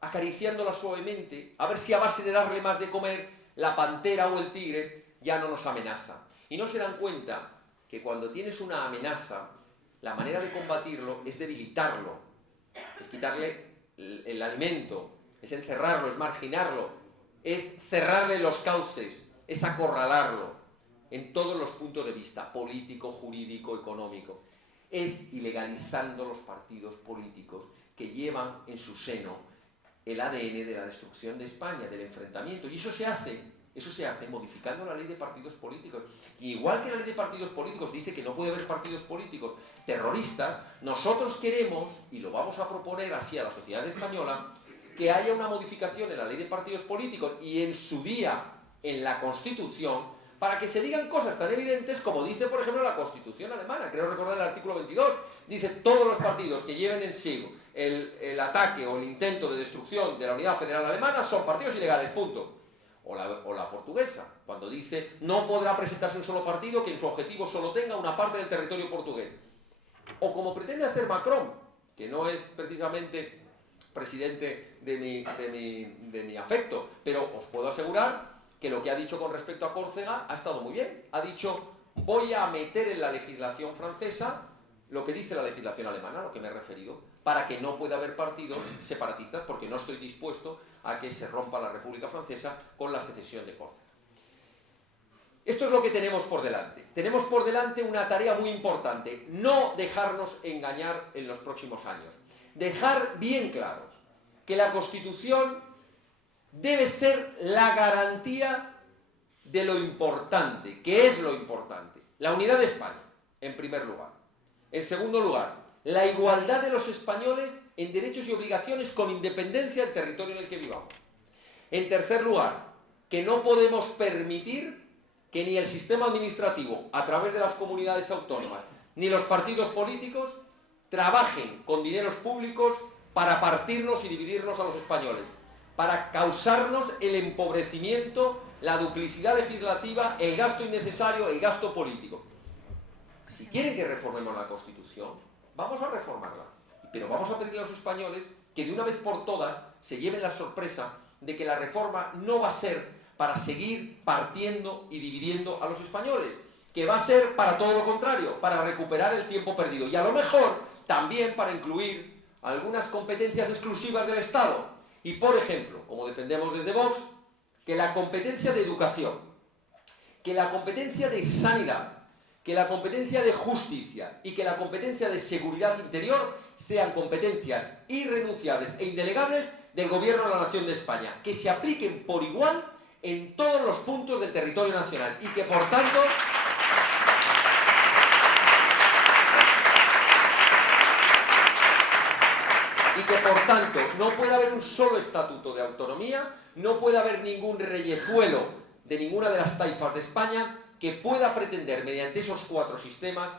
acariciándola suavemente, a ver si a base de darle más de comer, la pantera o el tigre ya no nos amenaza. Y no se dan cuenta que cuando tienes una amenaza, la manera de combatirlo es debilitarlo, es quitarle el alimento, es encerrarlo, es marginarlo, es cerrarle los cauces, es acorralarlo en todos los puntos de vista, político, jurídico, económico. Es ilegalizando los partidos políticos que llevan en su seno el ADN de la destrucción de España, del enfrentamiento. Y eso se hace modificando la ley de partidos políticos. Y igual que la ley de partidos políticos dice que no puede haber partidos políticos terroristas, nosotros queremos, y lo vamos a proponer así a la sociedad española, que haya una modificación en la ley de partidos políticos y en su día en la Constitución, para que se digan cosas tan evidentes como dice, por ejemplo, la Constitución alemana. Creo recordar el artículo 22. Dice: todos los partidos que lleven en sí el ataque o el intento de destrucción de la unidad federal alemana son partidos ilegales, punto. O la portuguesa, cuando dice: no podrá presentarse un solo partido que en su objetivo solo tenga una parte del territorio portugués. O como pretende hacer Macron, que no es precisamente presidente de mi afecto, pero os puedo asegurar que lo que ha dicho con respecto a Córcega ha estado muy bien. Ha dicho: voy a meter en la legislación francesa lo que dice la legislación alemana, a lo que me he referido, para que no pueda haber partidos separatistas, porque no estoy dispuesto a que se rompa la República Francesa con la secesión de Córcega. Esto es lo que tenemos por delante. Tenemos por delante una tarea muy importante: no dejarnos engañar en los próximos años. Dejar bien claro que la Constitución debe ser la garantía de lo importante. ¿Qué es lo importante? La unidad de España, en primer lugar. En segundo lugar, la igualdad de los españoles en derechos y obligaciones con independencia del territorio en el que vivamos. En tercer lugar, que no podemos permitir que ni el sistema administrativo, a través de las comunidades autónomas, ni los partidos políticos trabajen con dineros públicos para partirnos y dividirnos a los españoles, para causarnos el empobrecimiento, la duplicidad legislativa, el gasto innecesario, el gasto político. Si quieren que reformemos la Constitución, vamos a reformarla, pero vamos a pedirle a los españoles que de una vez por todas se lleven la sorpresa de que la reforma no va a ser para seguir partiendo y dividiendo a los españoles, que va a ser para todo lo contrario, para recuperar el tiempo perdido, y a lo mejor también para incluir algunas competencias exclusivas del Estado. Y, por ejemplo, como defendemos desde Vox, que la competencia de educación, que la competencia de sanidad, que la competencia de justicia y que la competencia de seguridad interior sean competencias irrenunciables e indelegables del Gobierno de la Nación de España, que se apliquen por igual en todos los puntos del territorio nacional y que, por tanto, no puede haber un solo estatuto de autonomía, no puede haber ningún reyezuelo de ninguna de las taifas de España que pueda pretender, mediante esos cuatro sistemas,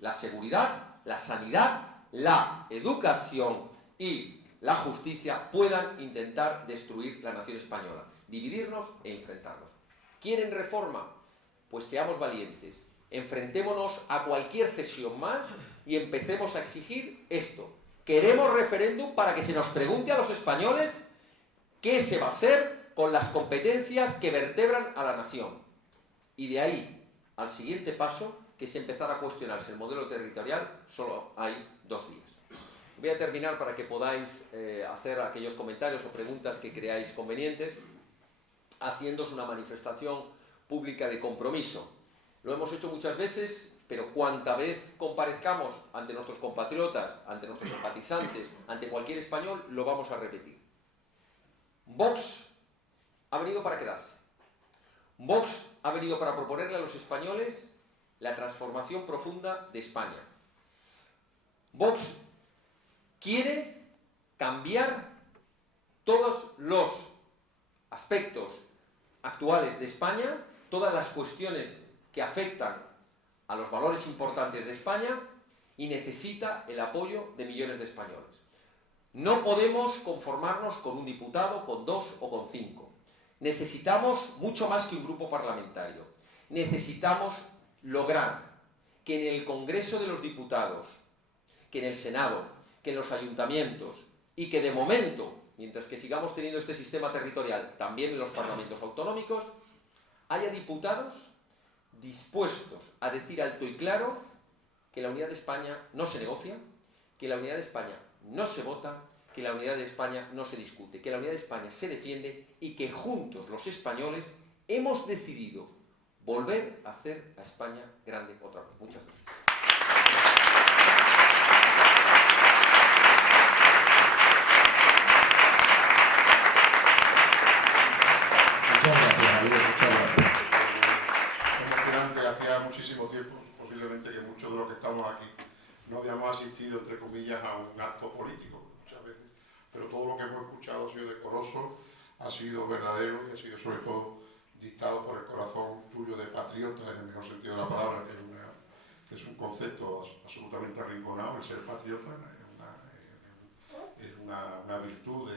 la seguridad, la sanidad, la educación y la justicia, puedan intentar destruir la nación española, dividirnos e enfrentarnos. ¿Quieren reforma? Pues seamos valientes, enfrentémonos a cualquier cesión más y empecemos a exigir esto. Queremos referéndum para que se nos pregunte a los españoles qué se va a hacer con las competencias que vertebran a la nación. Y de ahí al siguiente paso, que es empezar a cuestionarse el modelo territorial, solo hay 2 días. Voy a terminar para que podáis hacer aquellos comentarios o preguntas que creáis convenientes, haciéndoos una manifestación pública de compromiso. Lo hemos hecho muchas veces, pero cuanta vez comparezcamos ante nuestros compatriotas, ante nuestros simpatizantes, ante cualquier español, lo vamos a repetir. Vox ha venido para quedarse. Vox ha venido para proponerle a los españoles la transformación profunda de España. Vox quiere cambiar todos los aspectos actuales de España, todas las cuestiones que afectan a los valores importantes de España, y necesita el apoyo de millones de españoles. No podemos conformarnos con un diputado, con 2 o con 5. Necesitamos mucho más que un grupo parlamentario. Necesitamos lograr que en el Congreso de los Diputados, que en el Senado, que en los ayuntamientos y que de momento, mientras que sigamos teniendo este sistema territorial, también en los parlamentos autonómicos, haya diputados dispuestos a decir alto y claro que la unidad de España no se negocia, que la unidad de España no se vota que la unidad de España no se discute, que la unidad de España se defiende y que juntos los españoles hemos decidido volver a hacer a España grande otra vez. Muchas gracias. Muchas gracias, Javier, muchas gracias. Emocionante, hacía muchísimo tiempo, posiblemente que muchos de los que estamos aquí no habíamos asistido, entre comillas, a un acto político, muchas veces, pero todo lo que hemos escuchado ha sido decoroso, ha sido verdadero y ha sido sobre todo dictado por el corazón tuyo de patriota, en el mejor sentido de la palabra, que es un concepto absolutamente arrinconado. El ser patriota es una virtud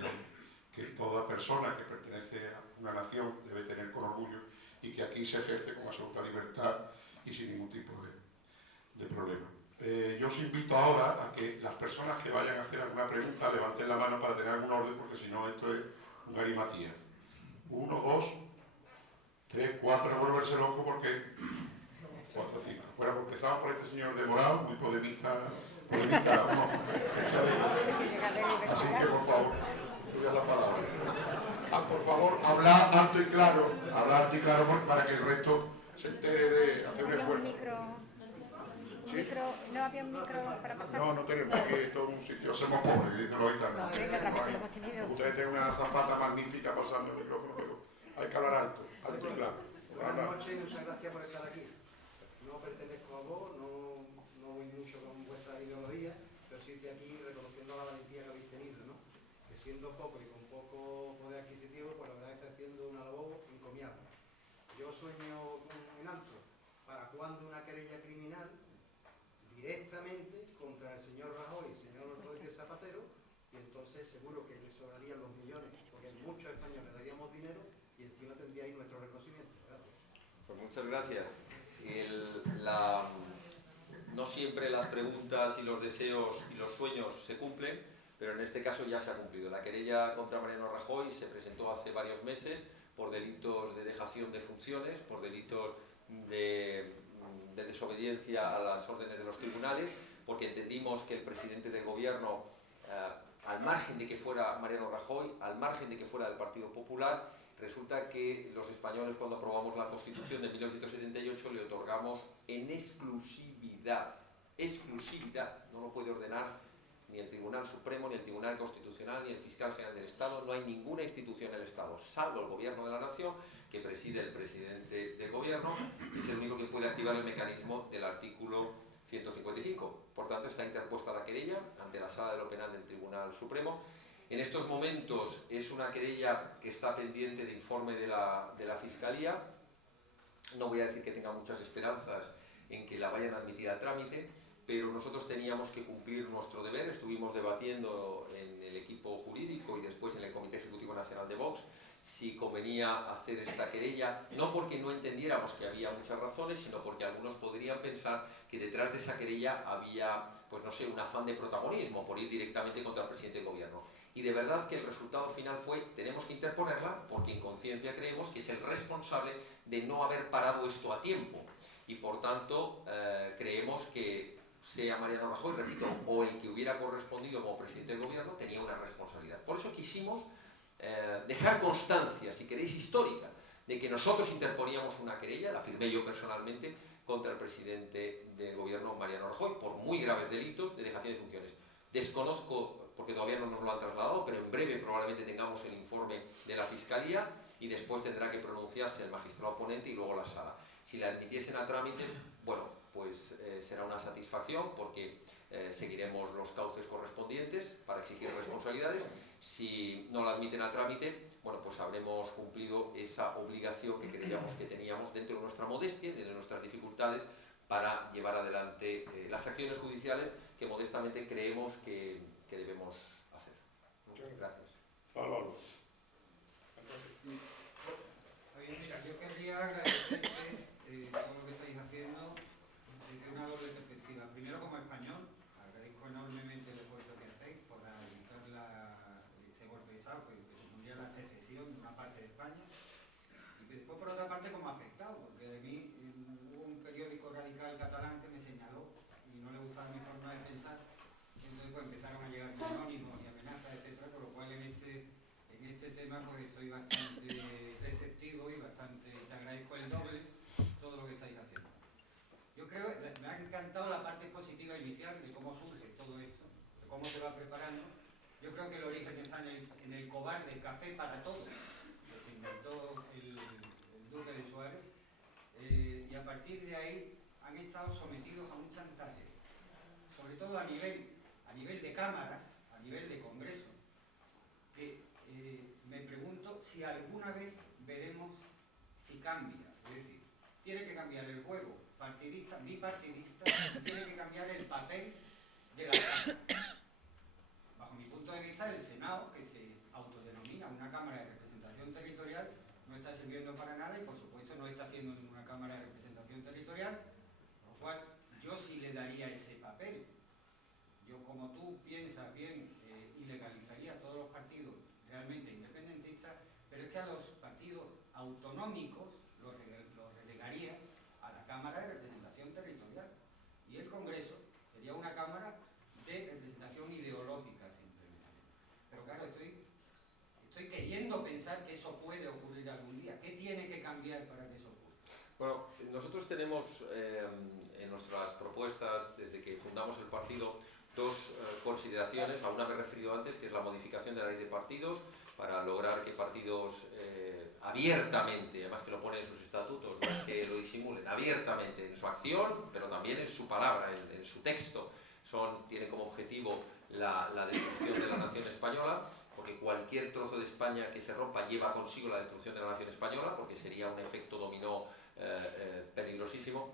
que toda persona que pertenece a una nación debe tener con orgullo y que aquí se ejerce con absoluta libertad y sin ningún tipo de problema. Yo os invito ahora a que las personas que vayan a hacer alguna pregunta levanten la mano para tener algún orden, porque si no esto es un garimatías. 1, 2, 3, 4, no vuelvo a verse loco porque 4, 5. Bueno, pues empezamos por este señor de morado, muy podemista, no, así que por favor, tuya la palabra. Por favor, habla alto y claro para que el resto se entere de hacer un esfuerzo. ¿Sí? No había un micro para pasar. No tenemos, que esto es un sitio, somos pobres, que dicen los gitanos. No, pero otra vez que lo hemos tenido. Ustedes tienen una azafata magnífica pasando el micrófono, pero hay que hablar alto y claro. Buenas noches y muchas gracias por estar aquí. No pertenezco a vos, no voy mucho con vuestra ideología, pero sí estoy aquí reconociendo la valentía que habéis tenido, ¿no? Que siendo poco y con poco poder adquisitivo, pues la verdad es que está haciendo una labor encomiable. Yo sueño en alto, ¿para cuándo una querella criminal directamente contra el señor Rajoy y el señor Rodríguez Zapatero? Y entonces seguro que le sobrarían los millones, porque muchos españoles daríamos dinero y encima tendríais nuestro reconocimiento. Gracias. Pues muchas gracias. No siempre las preguntas y los deseos y los sueños se cumplen, pero en este caso ya se ha cumplido. La querella contra Mariano Rajoy se presentó hace varios meses por delitos de dejación de funciones, por delitos de desobediencia a las órdenes de los tribunales, porque entendimos que el presidente del gobierno, al margen de que fuera Mariano Rajoy, al margen de que fuera del Partido Popular, resulta que los españoles, cuando aprobamos la Constitución de 1978, le otorgamos en exclusividad, no lo puede ordenar ni el Tribunal Supremo, ni el Tribunal Constitucional, ni el Fiscal General del Estado, no hay ninguna institución en el Estado, salvo el Gobierno de la Nación, que preside el presidente del Gobierno, y es el único que puede activar el mecanismo del artículo 155. Por tanto, está interpuesta la querella ante la Sala de lo Penal del Tribunal Supremo. En estos momentos es una querella que está pendiente de informe de la Fiscalía. No voy a decir que tenga muchas esperanzas en que la vayan a admitir a trámite, pero nosotros teníamos que cumplir nuestro deber. Estuvimos debatiendo en el equipo jurídico y después en el Comité Ejecutivo Nacional de Vox si convenía hacer esta querella, no porque no entendiéramos que había muchas razones, sino porque algunos podrían pensar que detrás de esa querella había, pues no sé, un afán de protagonismo por ir directamente contra el presidente del gobierno. Y de verdad que el resultado final fue, tenemos que interponerla porque en conciencia creemos que es el responsable de no haber parado esto a tiempo. Y por tanto, creemos que sea Mariano Rajoy, repito, o el que hubiera correspondido como presidente del gobierno, tenía una responsabilidad. Por eso quisimos dejar constancia, si queréis histórica, de que nosotros interponíamos una querella, la firmé yo personalmente, contra el presidente del gobierno, Mariano Rajoy, por muy graves delitos de dejación de funciones. Desconozco, porque todavía no nos lo han trasladado, pero en breve probablemente tengamos el informe de la Fiscalía y después tendrá que pronunciarse el magistrado ponente y luego la Sala. Si la admitiesen a trámite, bueno, pues será una satisfacción porque seguiremos los cauces correspondientes para exigir responsabilidades. Si no la admiten a trámite, bueno, pues habremos cumplido esa obligación que creíamos que teníamos dentro de nuestra modestia, dentro de nuestras dificultades, para llevar adelante las acciones judiciales que modestamente creemos que debemos hacer. Muchas gracias. Álvaro. Oye, mira, yo querría agradecerte todo lo que estáis haciendo desde una doble perspectiva. Primero, como español, agradezco enormemente el esfuerzo que hacéis por evitar este golpe de Estado que supondría la secesión de una parte de España. Y después, por otra parte, como afectado, porque a mí hubo un periódico radical catalán que me señaló y no le gustaba mi forma de pensar. Entonces, pues empezaron a llegar anónimos y amenazas, etc. tema pues soy bastante receptivo y bastante, te agradezco el doble todo lo que estáis haciendo. Yo creo, me ha encantado la parte positiva inicial de cómo surge todo esto, de cómo se va preparando. Yo creo que el origen está en el cobarde café para todos, que se inventó el duque de Suárez, y a partir de ahí han estado sometidos a un chantaje, sobre todo a nivel de cámaras, a nivel de Congreso, que me pregunto si alguna vez veremos si cambia. Es decir, tiene que cambiar el juego partidista, bipartidista, y tiene que cambiar el papel de la Cámara. Bajo mi punto de vista, el Senado, que se autodenomina una Cámara de Representación Territorial, no está sirviendo para nada y, por supuesto, no está siendo ninguna Cámara de Representación Territorial, por lo cual yo sí le daría ese papel. Yo, como tú piensas bien, ilegalizaría todos los partidos realmente independentistas, pero es que a los partidos autonómicos los relegaría a la Cámara de Representación Territorial. Y el Congreso sería una Cámara de representación ideológica simplemente. Pero claro, estoy queriendo pensar que eso puede ocurrir algún día. ¿Qué tiene que cambiar para que eso ocurra? Bueno, nosotros tenemos en nuestras propuestas, desde que fundamos el partido, dos consideraciones. A una me he referido antes, que es la modificación de la ley de partidos, para lograr que partidos abiertamente, además que lo ponen en sus estatutos, no es que lo disimulen, abiertamente en su acción, pero también en su palabra, en su texto, tienen como objetivo la destrucción de la nación española, porque cualquier trozo de España que se rompa lleva consigo la destrucción de la nación española, porque sería un efecto dominó peligrosísimo.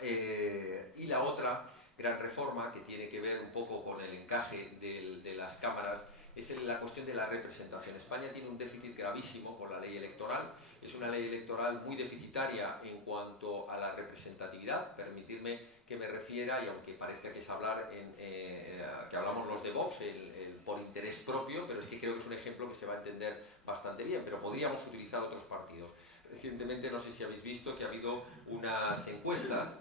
Y la otra gran reforma, que tiene que ver un poco con el encaje de las cámaras, es la cuestión de la representación. España tiene un déficit gravísimo con la ley electoral. Es una ley electoral muy deficitaria en cuanto a la representatividad. Permitidme que me refiera, y aunque parezca que es hablar que hablamos los de Vox por interés propio, pero es que creo que es un ejemplo que se va a entender bastante bien, pero podríamos utilizar otros partidos. Recientemente, no sé si habéis visto que ha habido unas encuestas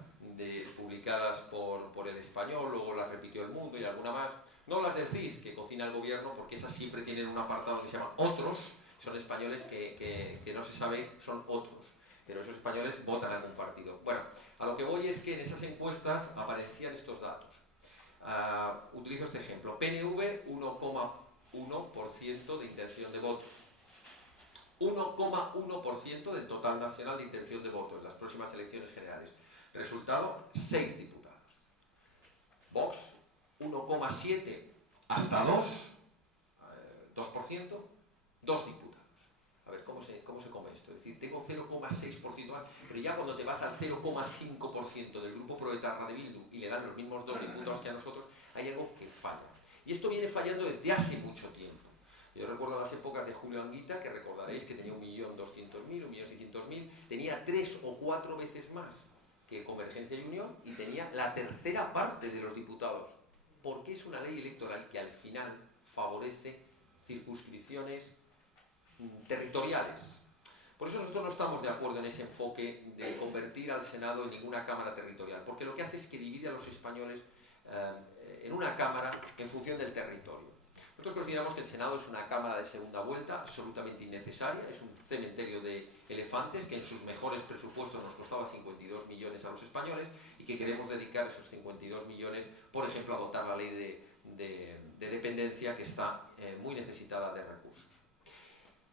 publicadas por El Español, luego las repitió El Mundo y alguna más. No las del CIS, que cocina el gobierno, porque esas siempre tienen un apartado que se llama Otros. Son españoles que no se sabe, son otros. Pero esos españoles votan a algún partido. Bueno, a lo que voy es que en esas encuestas aparecían estos datos. Utilizo este ejemplo. PNV, 1,1% de intención de voto. 1,1% del total nacional de intención de voto en las próximas elecciones generales. Resultado, 6 diputados. Vox, 1,7 hasta 2%, 2 diputados. A ver, ¿cómo se come esto? Es decir, tengo 0,6% más, pero ya cuando te vas al 0,5% del grupo proetarra de Bildu y le dan los mismos 2 diputados que a nosotros, hay algo que falla. Y esto viene fallando desde hace mucho tiempo. Yo recuerdo las épocas de Julio Anguita, que recordaréis que tenía 1.200.000, 1.600.000, tenía 3 o 4 veces más que Convergencia y Unión y tenía la tercera parte de los diputados. Porque es una ley electoral que al final favorece circunscripciones territoriales. Por eso nosotros no estamos de acuerdo en ese enfoque de convertir al Senado en ninguna cámara territorial, porque lo que hace es que divide a los españoles en una cámara en función del territorio. Nosotros consideramos que el Senado es una cámara de segunda vuelta absolutamente innecesaria, es un cementerio de elefantes que en sus mejores presupuestos nos costaba 52 millones a los españoles y que queremos dedicar esos 52 millones, por ejemplo, a dotar la ley de dependencia, que está muy necesitada de recursos.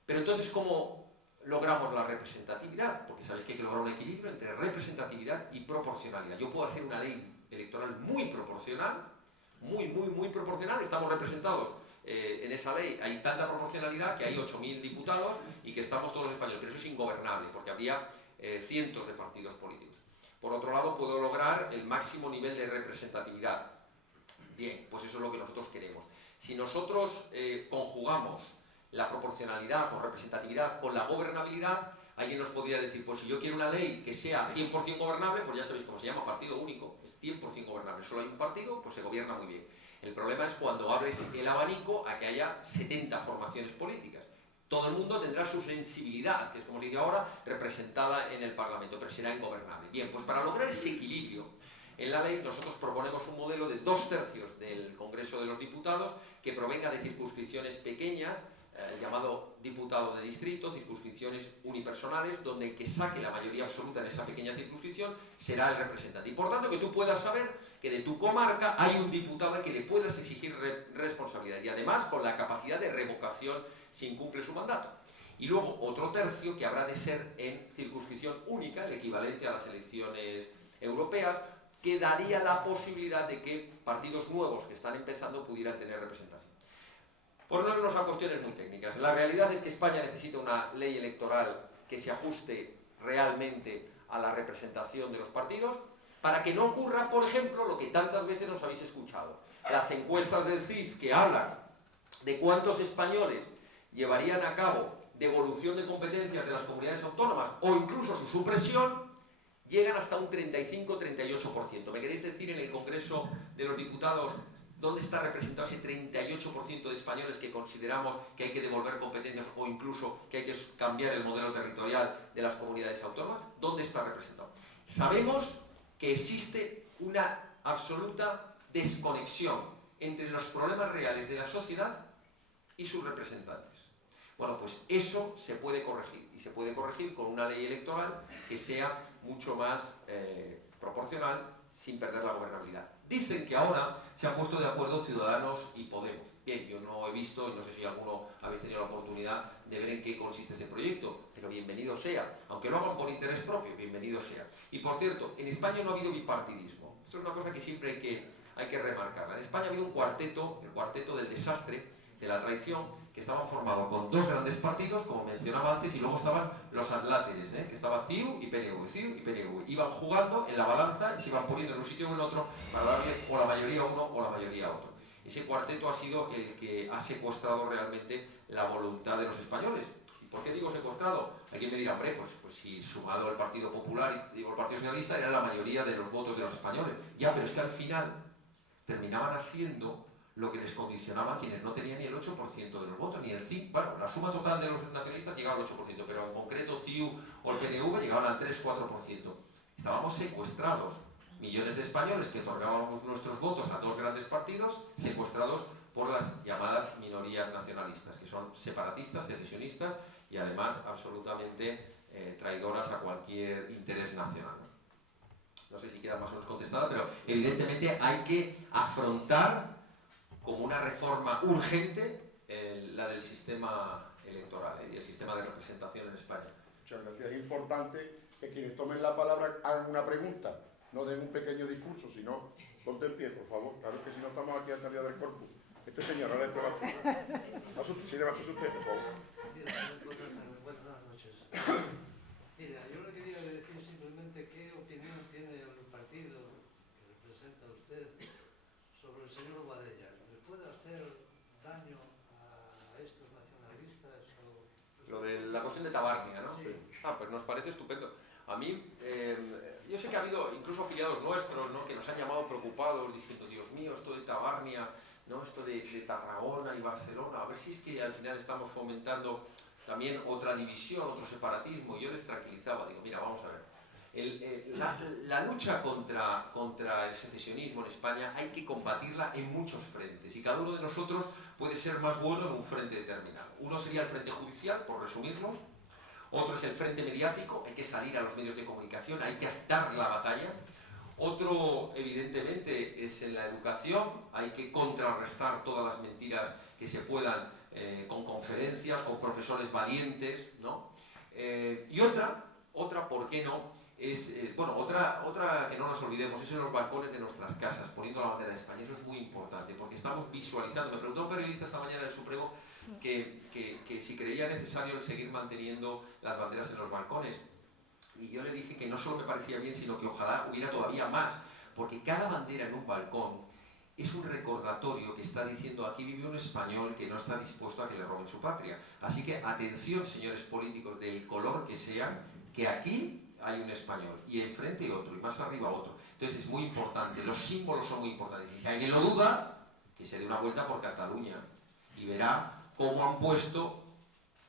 Pero entonces, ¿cómo logramos la representatividad? Porque sabéis que hay que lograr un equilibrio entre representatividad y proporcionalidad. Yo puedo hacer una ley electoral muy proporcional, muy proporcional, estamos representados en esa ley, hay tanta proporcionalidad que hay 8.000 diputados y que estamos todos los españoles, pero eso es ingobernable porque habría cientos de partidos políticos. Por otro lado, puedo lograr el máximo nivel de representatividad. Bien, pues eso es lo que nosotros queremos. Si nosotros conjugamos la proporcionalidad o representatividad con la gobernabilidad, alguien nos podría decir, pues si yo quiero una ley que sea 100% gobernable, pues ya sabéis cómo se llama, partido único, es 100% gobernable, solo hay un partido, pues se gobierna muy bien. El problema es cuando abres el abanico a que haya 70 formaciones políticas. Todo el mundo tendrá su sensibilidad, que es como se dice ahora, representada en el Parlamento, pero será ingobernable. Bien, pues para lograr ese equilibrio en la ley, nosotros proponemos un modelo de 2/3 del Congreso de los Diputados que provenga de circunscripciones pequeñas, el llamado diputado de distrito, circunscripciones unipersonales, donde el que saque la mayoría absoluta en esa pequeña circunscripción será el representante. Y por tanto que tú puedas saber que de tu comarca hay un diputado al que le puedas exigir responsabilidad y además con la capacidad de revocación si incumple su mandato. Y luego otro tercio que habrá de ser en circunscripción única, el equivalente a las elecciones europeas, que daría la posibilidad de que partidos nuevos que están empezando pudieran tener representación. Por no irnos a cuestiones muy técnicas, la realidad es que España necesita una ley electoral que se ajuste realmente a la representación de los partidos, para que no ocurra, por ejemplo, lo que tantas veces nos habéis escuchado. Las encuestas del CIS que hablan de cuántos españoles llevarían a cabo devolución de competencias de las comunidades autónomas o incluso su supresión, llegan hasta un 35-38%. ¿Me queréis decir en el Congreso de los Diputados dónde está representado ese 38% de españoles que consideramos que hay que devolver competencias o incluso que hay que cambiar el modelo territorial de las comunidades autónomas? ¿Dónde está representado? Sabemos que existe una absoluta desconexión entre los problemas reales de la sociedad y sus representantes. Bueno, pues eso se puede corregir, y se puede corregir con una ley electoral que sea mucho más proporcional sin perder la gobernabilidad. Dicen que ahora se han puesto de acuerdo Ciudadanos y Podemos. Bien, yo no he visto, y no sé si alguno habéis tenido la oportunidad de ver en qué consiste ese proyecto, pero bienvenido sea. Aunque lo hagan por interés propio, bienvenido sea. Y por cierto, en España no ha habido bipartidismo. Esto es una cosa que siempre hay que remarcarla. En España ha habido un cuarteto, el cuarteto del desastre, de la traición, que estaban formados con dos grandes partidos, como mencionaba antes, y luego estaban los adláteres, que estaba CiU y PNV, CiU y PNV. Iban jugando en la balanza y se iban poniendo en un sitio o en otro para darle o la mayoría a uno o la mayoría a otro. Ese cuarteto ha sido el que ha secuestrado realmente la voluntad de los españoles. ¿Y por qué digo secuestrado? Alguien me dirá, hombre, pues si sumado el Partido Popular y digo el Partido Socialista, era la mayoría de los votos de los españoles. Ya, pero es que al final terminaban haciendo lo que les condicionaba a quienes no tenían ni el 8% de los votos, ni el 5%. Bueno, la suma total de los nacionalistas llegaba al 8%, pero en concreto CiU o el PNV llegaban al 3-4%. Estábamos secuestrados. Millones de españoles que otorgábamos nuestros votos a dos grandes partidos, secuestrados por las llamadas minorías nacionalistas, que son separatistas, secesionistas y además absolutamente traidoras a cualquier interés nacional. No sé si queda más o menos contestada, pero evidentemente hay que afrontar como una reforma urgente la del sistema electoral y el sistema de representación en España. Muchas gracias. Es importante que quienes tomen la palabra hagan una pregunta, no den un pequeño discurso, sino ponte en pie, por favor. Claro que si no estamos aquí hasta el día del corpus. Este señor, ahora le toca a usted. Sí, levántese usted, por favor. Buenas noches. Mira, yo le quería decir simplemente qué opinión tiene el partido que representa a usted sobre el señor Boadella. ¿Le puede hacer daño a estos nacionalistas? Lo de la cuestión de Tabarnia, ¿no? Sí. Ah, pues nos parece estupendo. A mí, yo sé que ha habido incluso afiliados nuestros, ¿no?, que nos han llamado preocupados diciendo, Dios mío, esto de Tabarnia, ¿no?, esto de Tarragona y Barcelona, a ver si es que al final estamos fomentando también otra división, otro separatismo. Y yo les tranquilizaba, digo, mira, vamos a ver. La lucha contra el secesionismo en España hay que combatirla en muchos frentes y cada uno de nosotros puede ser más bueno en un frente determinado. Uno sería el frente judicial, por resumirlo. Otro es el frente mediático, hay que salir a los medios de comunicación, hay que dar la batalla. Otro, evidentemente, es en la educación, hay que contrarrestar todas las mentiras que se puedan con conferencias, con profesores valientes, ¿no? Y otra, ¿por qué no?, es, otra que no nos olvidemos, es en los balcones de nuestras casas, poniendo la bandera de España. Eso es muy importante, porque estamos visualizando. Me preguntó un periodista esta mañana del Supremo que si creía necesario seguir manteniendo las banderas en los balcones. Y yo le dije que no solo me parecía bien, sino que ojalá hubiera todavía más, porque cada bandera en un balcón es un recordatorio que está diciendo, aquí vive un español que no está dispuesto a que le roben su patria. Así que atención, señores políticos, del color que sean, que aquí hay un español, y enfrente otro, y más arriba otro. Entonces es muy importante, los símbolos son muy importantes. Y si alguien lo duda, que se dé una vuelta por Cataluña y verá cómo han puesto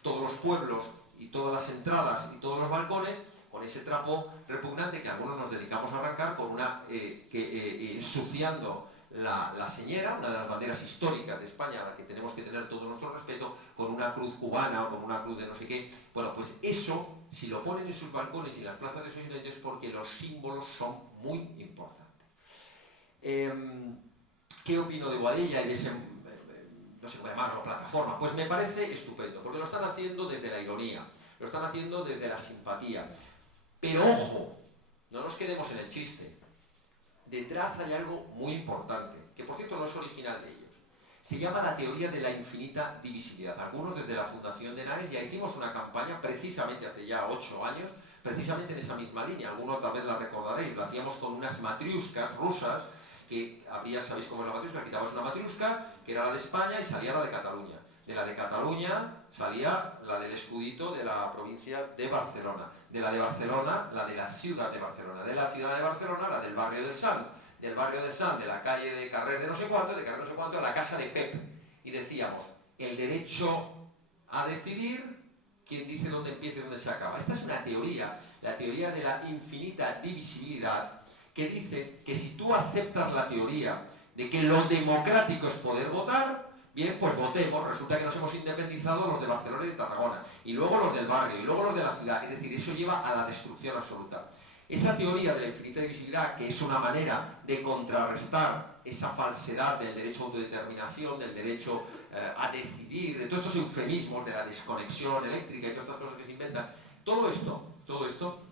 todos los pueblos y todas las entradas y todos los balcones con ese trapo repugnante que algunos nos dedicamos a arrancar, con ensuciando la señera, una de las banderas históricas de España, a la que tenemos que tener todo nuestro respeto, con una cruz cubana o con una cruz de no sé qué. Bueno, pues eso, si lo ponen en sus balcones y en las plazas de sus ayuntamientos, es porque los símbolos son muy importantes. ¿Qué opino de Boadella y de ese, no sé cómo llamarlo, plataforma? Pues me parece estupendo, porque lo están haciendo desde la ironía, lo están haciendo desde la simpatía. Pero ojo, no nos quedemos en el chiste. Detrás hay algo muy importante, que por cierto no es original de ellos. Se llama la teoría de la infinita divisibilidad. Algunos desde la Fundación de Naes ya hicimos una campaña precisamente hace ya 8 años, precisamente en esa misma línea. Algunos tal vez la recordaréis, lo hacíamos con unas matriuscas rusas, que había, ¿sabéis cómo es la matriusca? Quitabas una matriusca, que era la de España, y salía la de Cataluña. De la de Cataluña salía la del escudito de la provincia de Barcelona. De la de Barcelona, la de la ciudad de Barcelona. De la ciudad de Barcelona, la del barrio del Sants. Del barrio del Sants, de la calle de Carrer de no sé cuánto, de Carrer no sé cuánto, a la casa de Pep. Y decíamos, el derecho a decidir, quién dice dónde empieza y dónde se acaba. Esta es una teoría, la teoría de la infinita divisibilidad, que dice que si tú aceptas la teoría de que lo democrático es poder votar, bien, pues votemos. Resulta que nos hemos independizado los de Barcelona y de Tarragona, y luego los del barrio, y luego los de la ciudad. Es decir, eso lleva a la destrucción absoluta. Esa teoría de la infinita divisibilidad, que es una manera de contrarrestar esa falsedad del derecho a autodeterminación, del derecho a decidir, de todos estos eufemismos de la desconexión eléctrica y todas estas cosas que se inventan, todo esto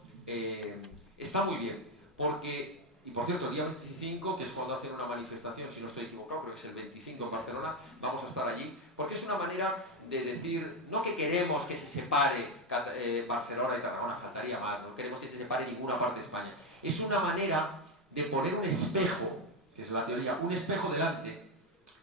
está muy bien, porque, y por cierto, el día 25, que es cuando hacen una manifestación, si no estoy equivocado, creo que es el 25 en Barcelona, vamos a estar allí, porque es una manera de decir, no que queremos que se separe Barcelona y Tarragona, faltaría más, no queremos que se separe ninguna parte de España, es una manera de poner un espejo, que es la teoría, un espejo delante,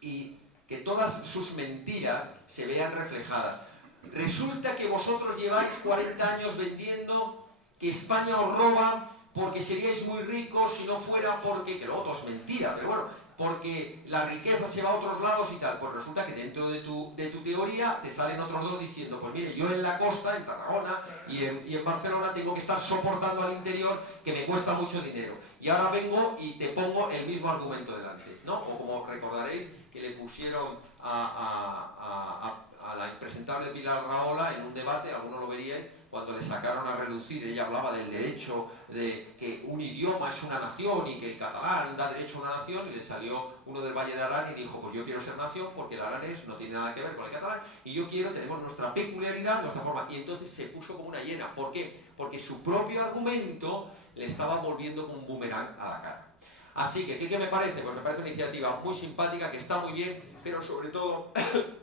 y que todas sus mentiras se vean reflejadas. Resulta que vosotros lleváis 40 años vendiendo que España os roba porque seríais muy ricos si no fuera porque, que luego todo es mentira, pero bueno, porque la riqueza se va a otros lados y tal. Pues resulta que dentro de tu teoría te salen otros dos diciendo, pues mire, yo en la costa, en Tarragona y en Barcelona tengo que estar soportando al interior que me cuesta mucho dinero. Y ahora vengo y te pongo el mismo argumento delante, ¿no? O como recordaréis que le pusieron a la impresentable Pilar Rahola en un debate, algunos lo veríais, cuando le sacaron a relucir, ella hablaba del derecho de que un idioma es una nación y que el catalán da derecho a una nación, y le salió uno del Valle de Arán y dijo, pues yo quiero ser nación porque el aranés no tiene nada que ver con el catalán y yo quiero, tenemos nuestra peculiaridad, nuestra forma. Y entonces se puso como una hiena. ¿Por qué? Porque su propio argumento le estaba volviendo como un boomerang a la cara. Así que, ¿qué me parece? Pues me parece una iniciativa muy simpática, que está muy bien, pero sobre todo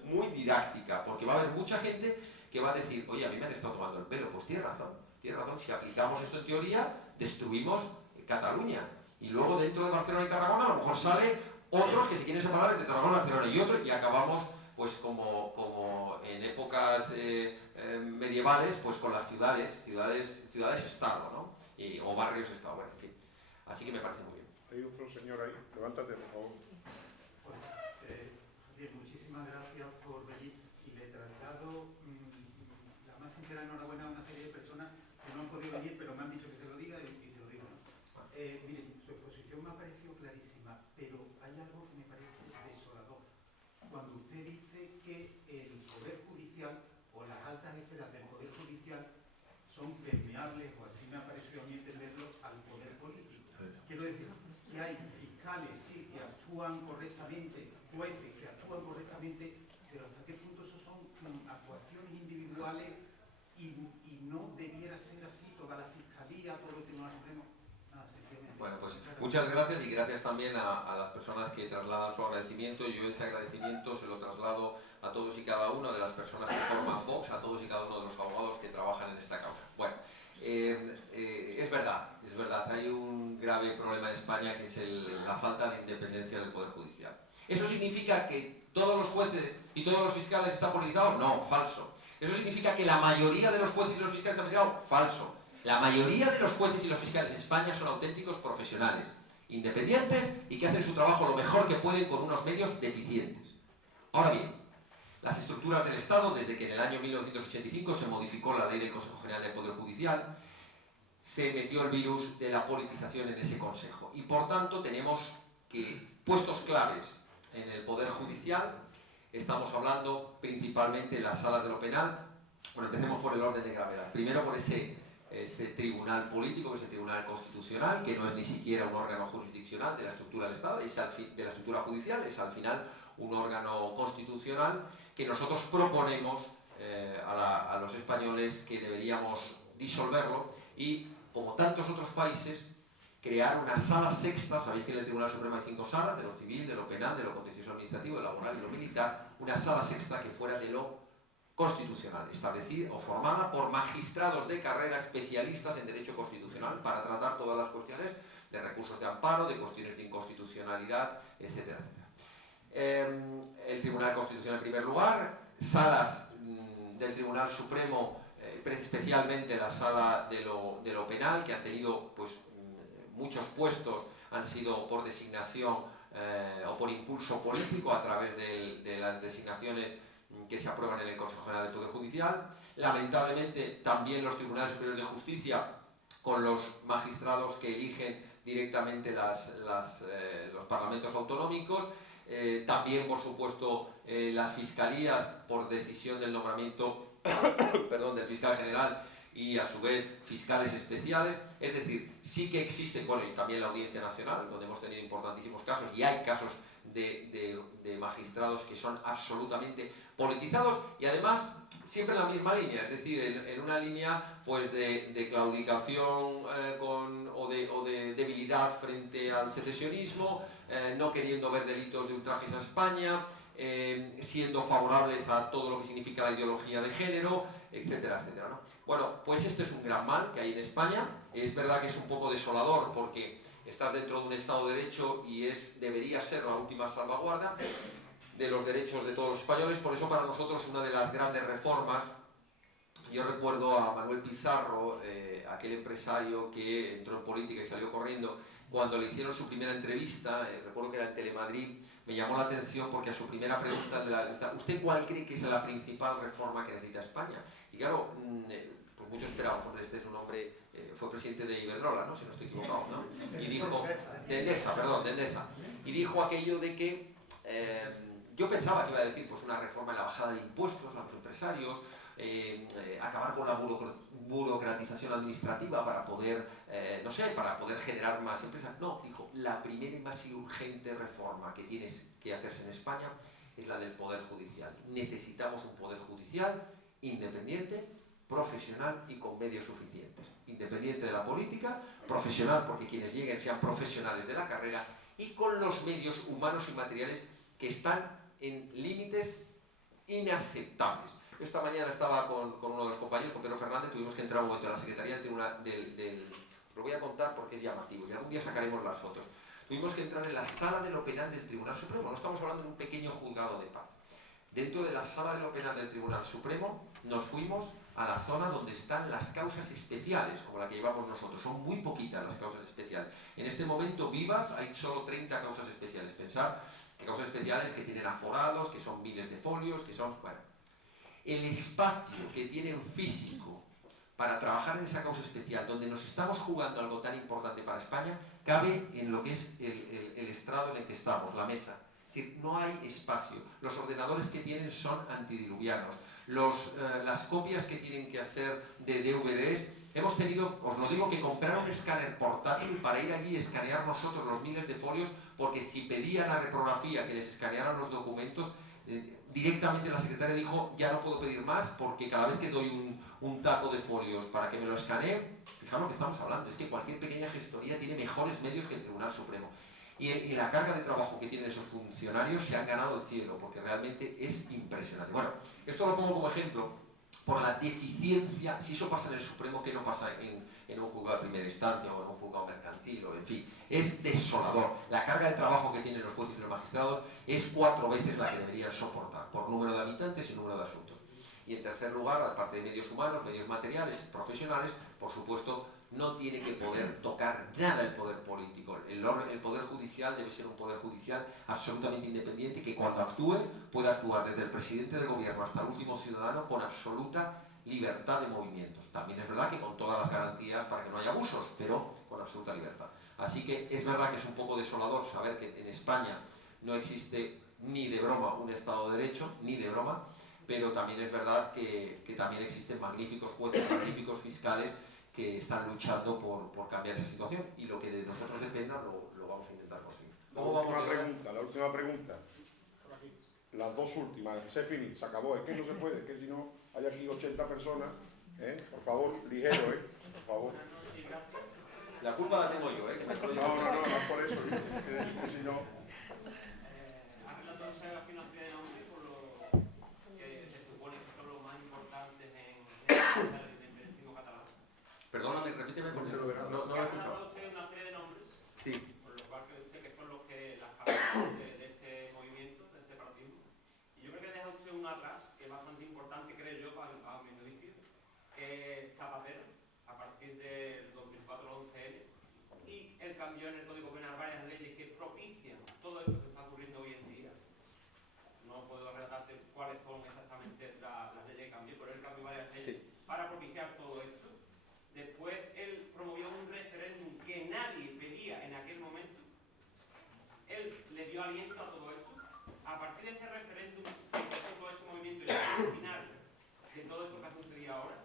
muy didáctica, porque va a haber mucha gente que va a decir, oye, a mí me han estado tomando el pelo. Pues tiene razón, si aplicamos esto en teoría, destruimos Cataluña. Y luego dentro de Barcelona y Tarragona a lo mejor sale otros que se quieren separar entre Tarragona, Barcelona y otros, y acabamos pues como en épocas medievales, pues con las ciudades-estado, ¿no? O barrios-estado, bueno, en fin. Así que me parece muy bien. Hay otro señor ahí, levántate por favor. Bien, muchísimas gracias por venir y le he traslado la más sincera enhorabuena a una serie de personas que no han podido venir, pero me han dicho que se lo diga y se lo digo, ¿no? Miren, su exposición me ha parecido clarísima, pero hay algo que me parece desolador. Cuando usted dice que el Poder Judicial o las altas esferas del Poder Judicial son permeables, o así me ha parecido a mí entenderlo, al poder político. Quiero decir que hay fiscales, sí, que actúan correctamente, jueces que actúan correctamente, pero hasta qué punto eso son actuaciones individuales y no debiera ser así toda la fiscalía, todo el Tribunal Supremo. Nada, sencillamente. Bueno, pues muchas gracias, y gracias también a las personas que trasladan su agradecimiento. Yo ese agradecimiento se lo traslado a todos y cada uno de las personas que forman Vox, a todos y cada uno de los abogados que trabajan en esta causa. Bueno, es verdad, hay un grave problema en España, que es la falta de independencia del Poder Judicial. ¿Eso significa que todos los jueces y todos los fiscales están politizados? No, falso. ¿Eso significa que la mayoría de los jueces y los fiscales están politizados? Falso. La mayoría de los jueces y los fiscales en España son auténticos profesionales, independientes y que hacen su trabajo lo mejor que pueden con unos medios deficientes. Ahora bien, las estructuras del Estado, desde que en el año 1985 se modificó la ley del Consejo General del Poder Judicial, se metió el virus de la politización en ese Consejo. Y por tanto tenemos que puestos claves en el Poder Judicial. Estamos hablando principalmente en las salas de lo penal. Bueno, empecemos por el orden de gravedad. Primero por ese tribunal político, que es el Tribunal Constitucional, que no es ni siquiera un órgano jurisdiccional de la estructura del Estado, es de la estructura judicial, es al final un órgano constitucional que nosotros proponemos a los españoles que deberíamos disolverlo y, como tantos otros países, crear una sala sexta. Sabéis que en el Tribunal Supremo hay 5 salas, de lo civil, de lo penal, de lo contencioso administrativo, de lo laboral y lo militar, una sala sexta que fuera de lo constitucional, establecida o formada por magistrados de carrera especialistas en derecho constitucional para tratar todas las cuestiones de recursos de amparo, de cuestiones de inconstitucionalidad, etcétera, etcétera. El Tribunal Constitucional en primer lugar, salas del Tribunal Supremo, especialmente la sala de lo penal, que han tenido pues muchos puestos, han sido por designación o por impulso político a través de las designaciones que se aprueban en el Consejo General del Poder Judicial. Lamentablemente también los Tribunales Superiores de Justicia, con los magistrados que eligen directamente los parlamentos autonómicos. También, por supuesto, las fiscalías, por decisión del nombramiento perdón, del fiscal general y, a su vez, fiscales especiales. Es decir, sí que existe, bueno, y también la Audiencia Nacional, donde hemos tenido importantísimos casos, y hay casos de magistrados que son absolutamente politizados y, además, siempre en la misma línea, es decir, en una línea pues de claudicación o de debilidad frente al secesionismo, no queriendo ver delitos de ultrajes a España, siendo favorables a todo lo que significa la ideología de género, etcétera, etcétera, ¿no? Bueno, pues este es un gran mal que hay en España. Es verdad que es un poco desolador porque estás dentro de un Estado de Derecho y debería ser la última salvaguarda de los derechos de todos los españoles. Por eso, para nosotros, una de las grandes reformas, yo recuerdo a Manuel Pizarro, aquel empresario que entró en política y salió corriendo, cuando le hicieron su primera entrevista, recuerdo que era en Telemadrid, me llamó la atención porque a su primera pregunta, ¿usted cuál cree que es la principal reforma que necesita España? Y claro, pues muchos esperábamos, hombre, este es un hombre, fue presidente de Iberdrola, ¿no? Si no estoy equivocado, ¿no? Y dijo, de Endesa. Y dijo aquello de que, yo pensaba que iba a decir, pues una reforma en la bajada de impuestos a los empresarios, acabar con la burocratización administrativa para poder, no sé, para poder generar más empresas. No, dijo, la primera y más urgente reforma que tienes que hacerse en España es la del Poder Judicial. Necesitamos un Poder Judicial independiente, profesional y con medios suficientes. Independiente de la política, profesional porque quienes lleguen sean profesionales de la carrera y con los medios humanos y materiales que están en límites inaceptables. Esta mañana estaba con uno de los compañeros, con Pedro Fernández, tuvimos que entrar un momento a la Secretaría del Tribunal lo voy a contar porque es llamativo y algún día sacaremos las fotos. Tuvimos que entrar en la sala de lo penal del Tribunal Supremo, no estamos hablando de un pequeño juzgado de paz. Dentro de la sala de lo penal del Tribunal Supremo nos fuimos a la zona donde están las causas especiales, como la que llevamos nosotros. Son muy poquitas las causas especiales. En este momento vivas hay solo 30 causas especiales. Pensar que causas especiales que tienen aforados, que son miles de folios, que son... Bueno, el espacio que tienen físico para trabajar en esa causa especial, donde nos estamos jugando algo tan importante para España, cabe en lo que es el estrado en el que estamos, la mesa. Es decir, no hay espacio. Los ordenadores que tienen son antidiluvianos. Las copias que tienen que hacer de DVDs, hemos tenido, os lo digo, que comprar un escáner portátil para ir allí y escanear nosotros los miles de folios, porque si pedían a reprografía que les escanearan los documentos, directamente la secretaria dijo, ya no puedo pedir más porque cada vez que doy un taco de folios para que me lo escanee, fijaos lo que estamos hablando, es que cualquier pequeña gestoría tiene mejores medios que el Tribunal Supremo. Y la carga de trabajo que tienen esos funcionarios se han ganado el cielo, porque realmente es impresionante. Bueno, esto lo pongo como ejemplo por la deficiencia, si eso pasa en el Supremo, ¿qué no pasa en un juzgado de primera instancia o en un juzgado mercantil? O en fin, es desolador. La carga de trabajo que tienen los jueces y los magistrados es 4 veces la que deberían soportar, por número de habitantes y número de asuntos. Y en tercer lugar, aparte de medios humanos, medios materiales, profesionales, por supuesto, no tiene que poder tocar nada el poder político. El poder judicial debe ser un poder judicial absolutamente independiente que cuando actúe pueda actuar desde el presidente del gobierno hasta el último ciudadano con absoluta libertad de movimientos. También es verdad que con todas las garantías para que no haya abusos, pero con absoluta libertad. Así que es verdad que es un poco desolador saber que en España no existe ni de broma un Estado de Derecho, ni de broma, pero también es verdad que también existen magníficos jueces, magníficos fiscales que están luchando por cambiar esa situación, y lo que de nosotros dependa lo vamos a intentar conseguir. La última pregunta. Las dos últimas. Se finí, se acabó. Es que no se puede, es que si no hay aquí 80 personas. Por favor, ligero, por favor. La culpa la tengo yo, que me estoy... No es por eso. Que si no... Ha relatado usted aquí una serie de nombres por lo que se supone que son los más importantes en el periodismo catalán. Perdóname, repíteme porque no lo he escuchado. Ha relatado usted una serie de nombres, Sí. por lo cual cree usted que son los que las cabezas de este movimiento, de este partido. Y yo creo que deja usted uno atrás, que es bastante importante, creo yo, a mi juicio, que es Zapatero, a partir del 2004 o 11N, y él cambió en el Código Penal varias leyes que propician todo esto que está ocurriendo hoy en día. No puedo relatarte cuáles son exactamente las leyes que cambió, pero él cambió varias leyes para propiciar todo esto. Después él promovió un referéndum que nadie pedía en aquel momento. Él le dio aliento a todo esto. A partir de ese referéndum, que empezó todo este movimiento y al final de todo esto que ha sucedido ahora,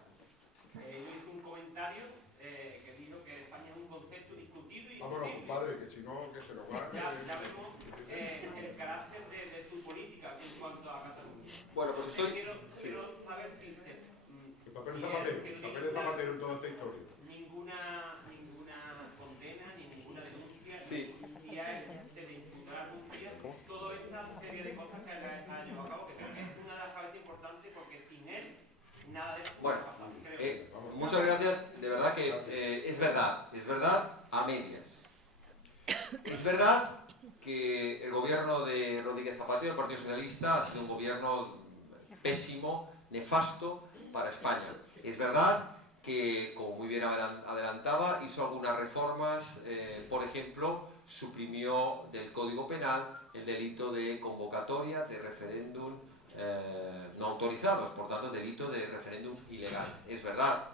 yo hice un comentario que dijo que España es un concepto discutido y discutible. Vámonos, compadre, que si no, que se lo va. Ya vemos el carácter de su política en cuanto a Cataluña. Bueno, pues estoy... Quiero saber si se... El papel de Zapatero en toda esta historia. Ninguna condena, ni ninguna denuncia, Sí. ni de imputar denuncia, toda esta serie de cosas que ha llevado a cabo, que creo que es una de las cabezas importantes, porque sin él nada de esto Bueno, creo. muchas gracias. De verdad que es verdad a medias. Es verdad que el gobierno de Rodríguez Zapatero, el Partido Socialista, ha sido un gobierno pésimo, nefasto para España. Es verdad que, como muy bien adelantaba, hizo algunas reformas, por ejemplo, suprimió del Código Penal el delito de convocatoria de referéndum no autorizados, por tanto, delito de referéndum ilegal. Es verdad.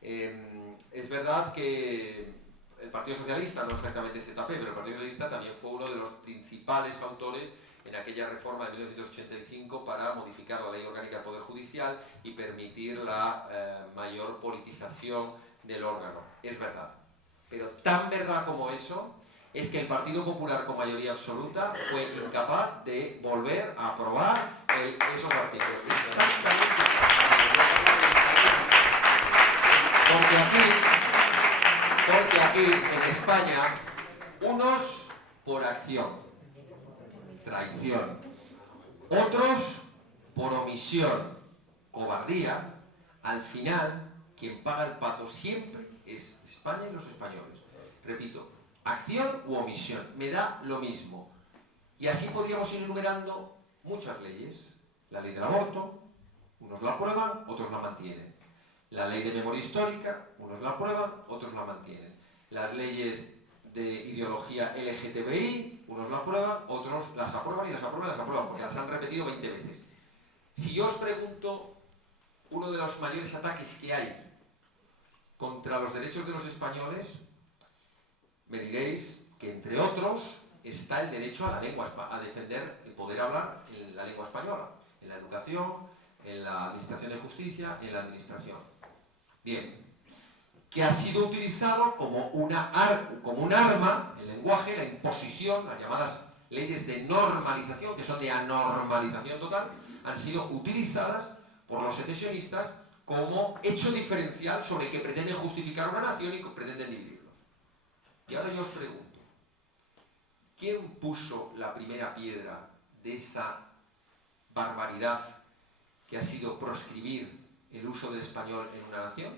Es verdad que el Partido Socialista, no exactamente ZP, pero el Partido Socialista también fue uno de los principales autores en aquella reforma de 1985 para modificar la Ley Orgánica del Poder Judicial y permitir la mayor politización del órgano. Es verdad. Pero tan verdad como eso es que el Partido Popular con mayoría absoluta fue incapaz de volver a aprobar esos artículos. Exactamente. Porque aquí en España, unos por acción, traición, otros por omisión, cobardía, al final quien paga el pato siempre es España y los españoles. Repito, acción u omisión, me da lo mismo. Y así podríamos ir enumerando muchas leyes. La ley del aborto, unos la aprueban, otros la mantienen. La ley de memoria histórica, unos la aprueban, otros la mantienen. Las leyes de ideología LGTBI, unos la aprueban, otros las aprueban y las aprueban y las aprueban, porque las han repetido 20 veces. Si yo os pregunto, uno de los mayores ataques que hay contra los derechos de los españoles, me diréis que, entre otros, está el derecho a la lengua, a defender el poder hablar en la lengua española, en la educación, en la administración de justicia, en la administración. Bien, que ha sido utilizado como un arma, el lenguaje, la imposición, las llamadas leyes de normalización, que son de anormalización total, han sido utilizadas por los secesionistas como hecho diferencial sobre el que pretenden justificar una nación y que pretenden dividirlos. Y ahora yo os pregunto, ¿quién puso la primera piedra de esa barbaridad que ha sido proscribir el uso del español en una nación?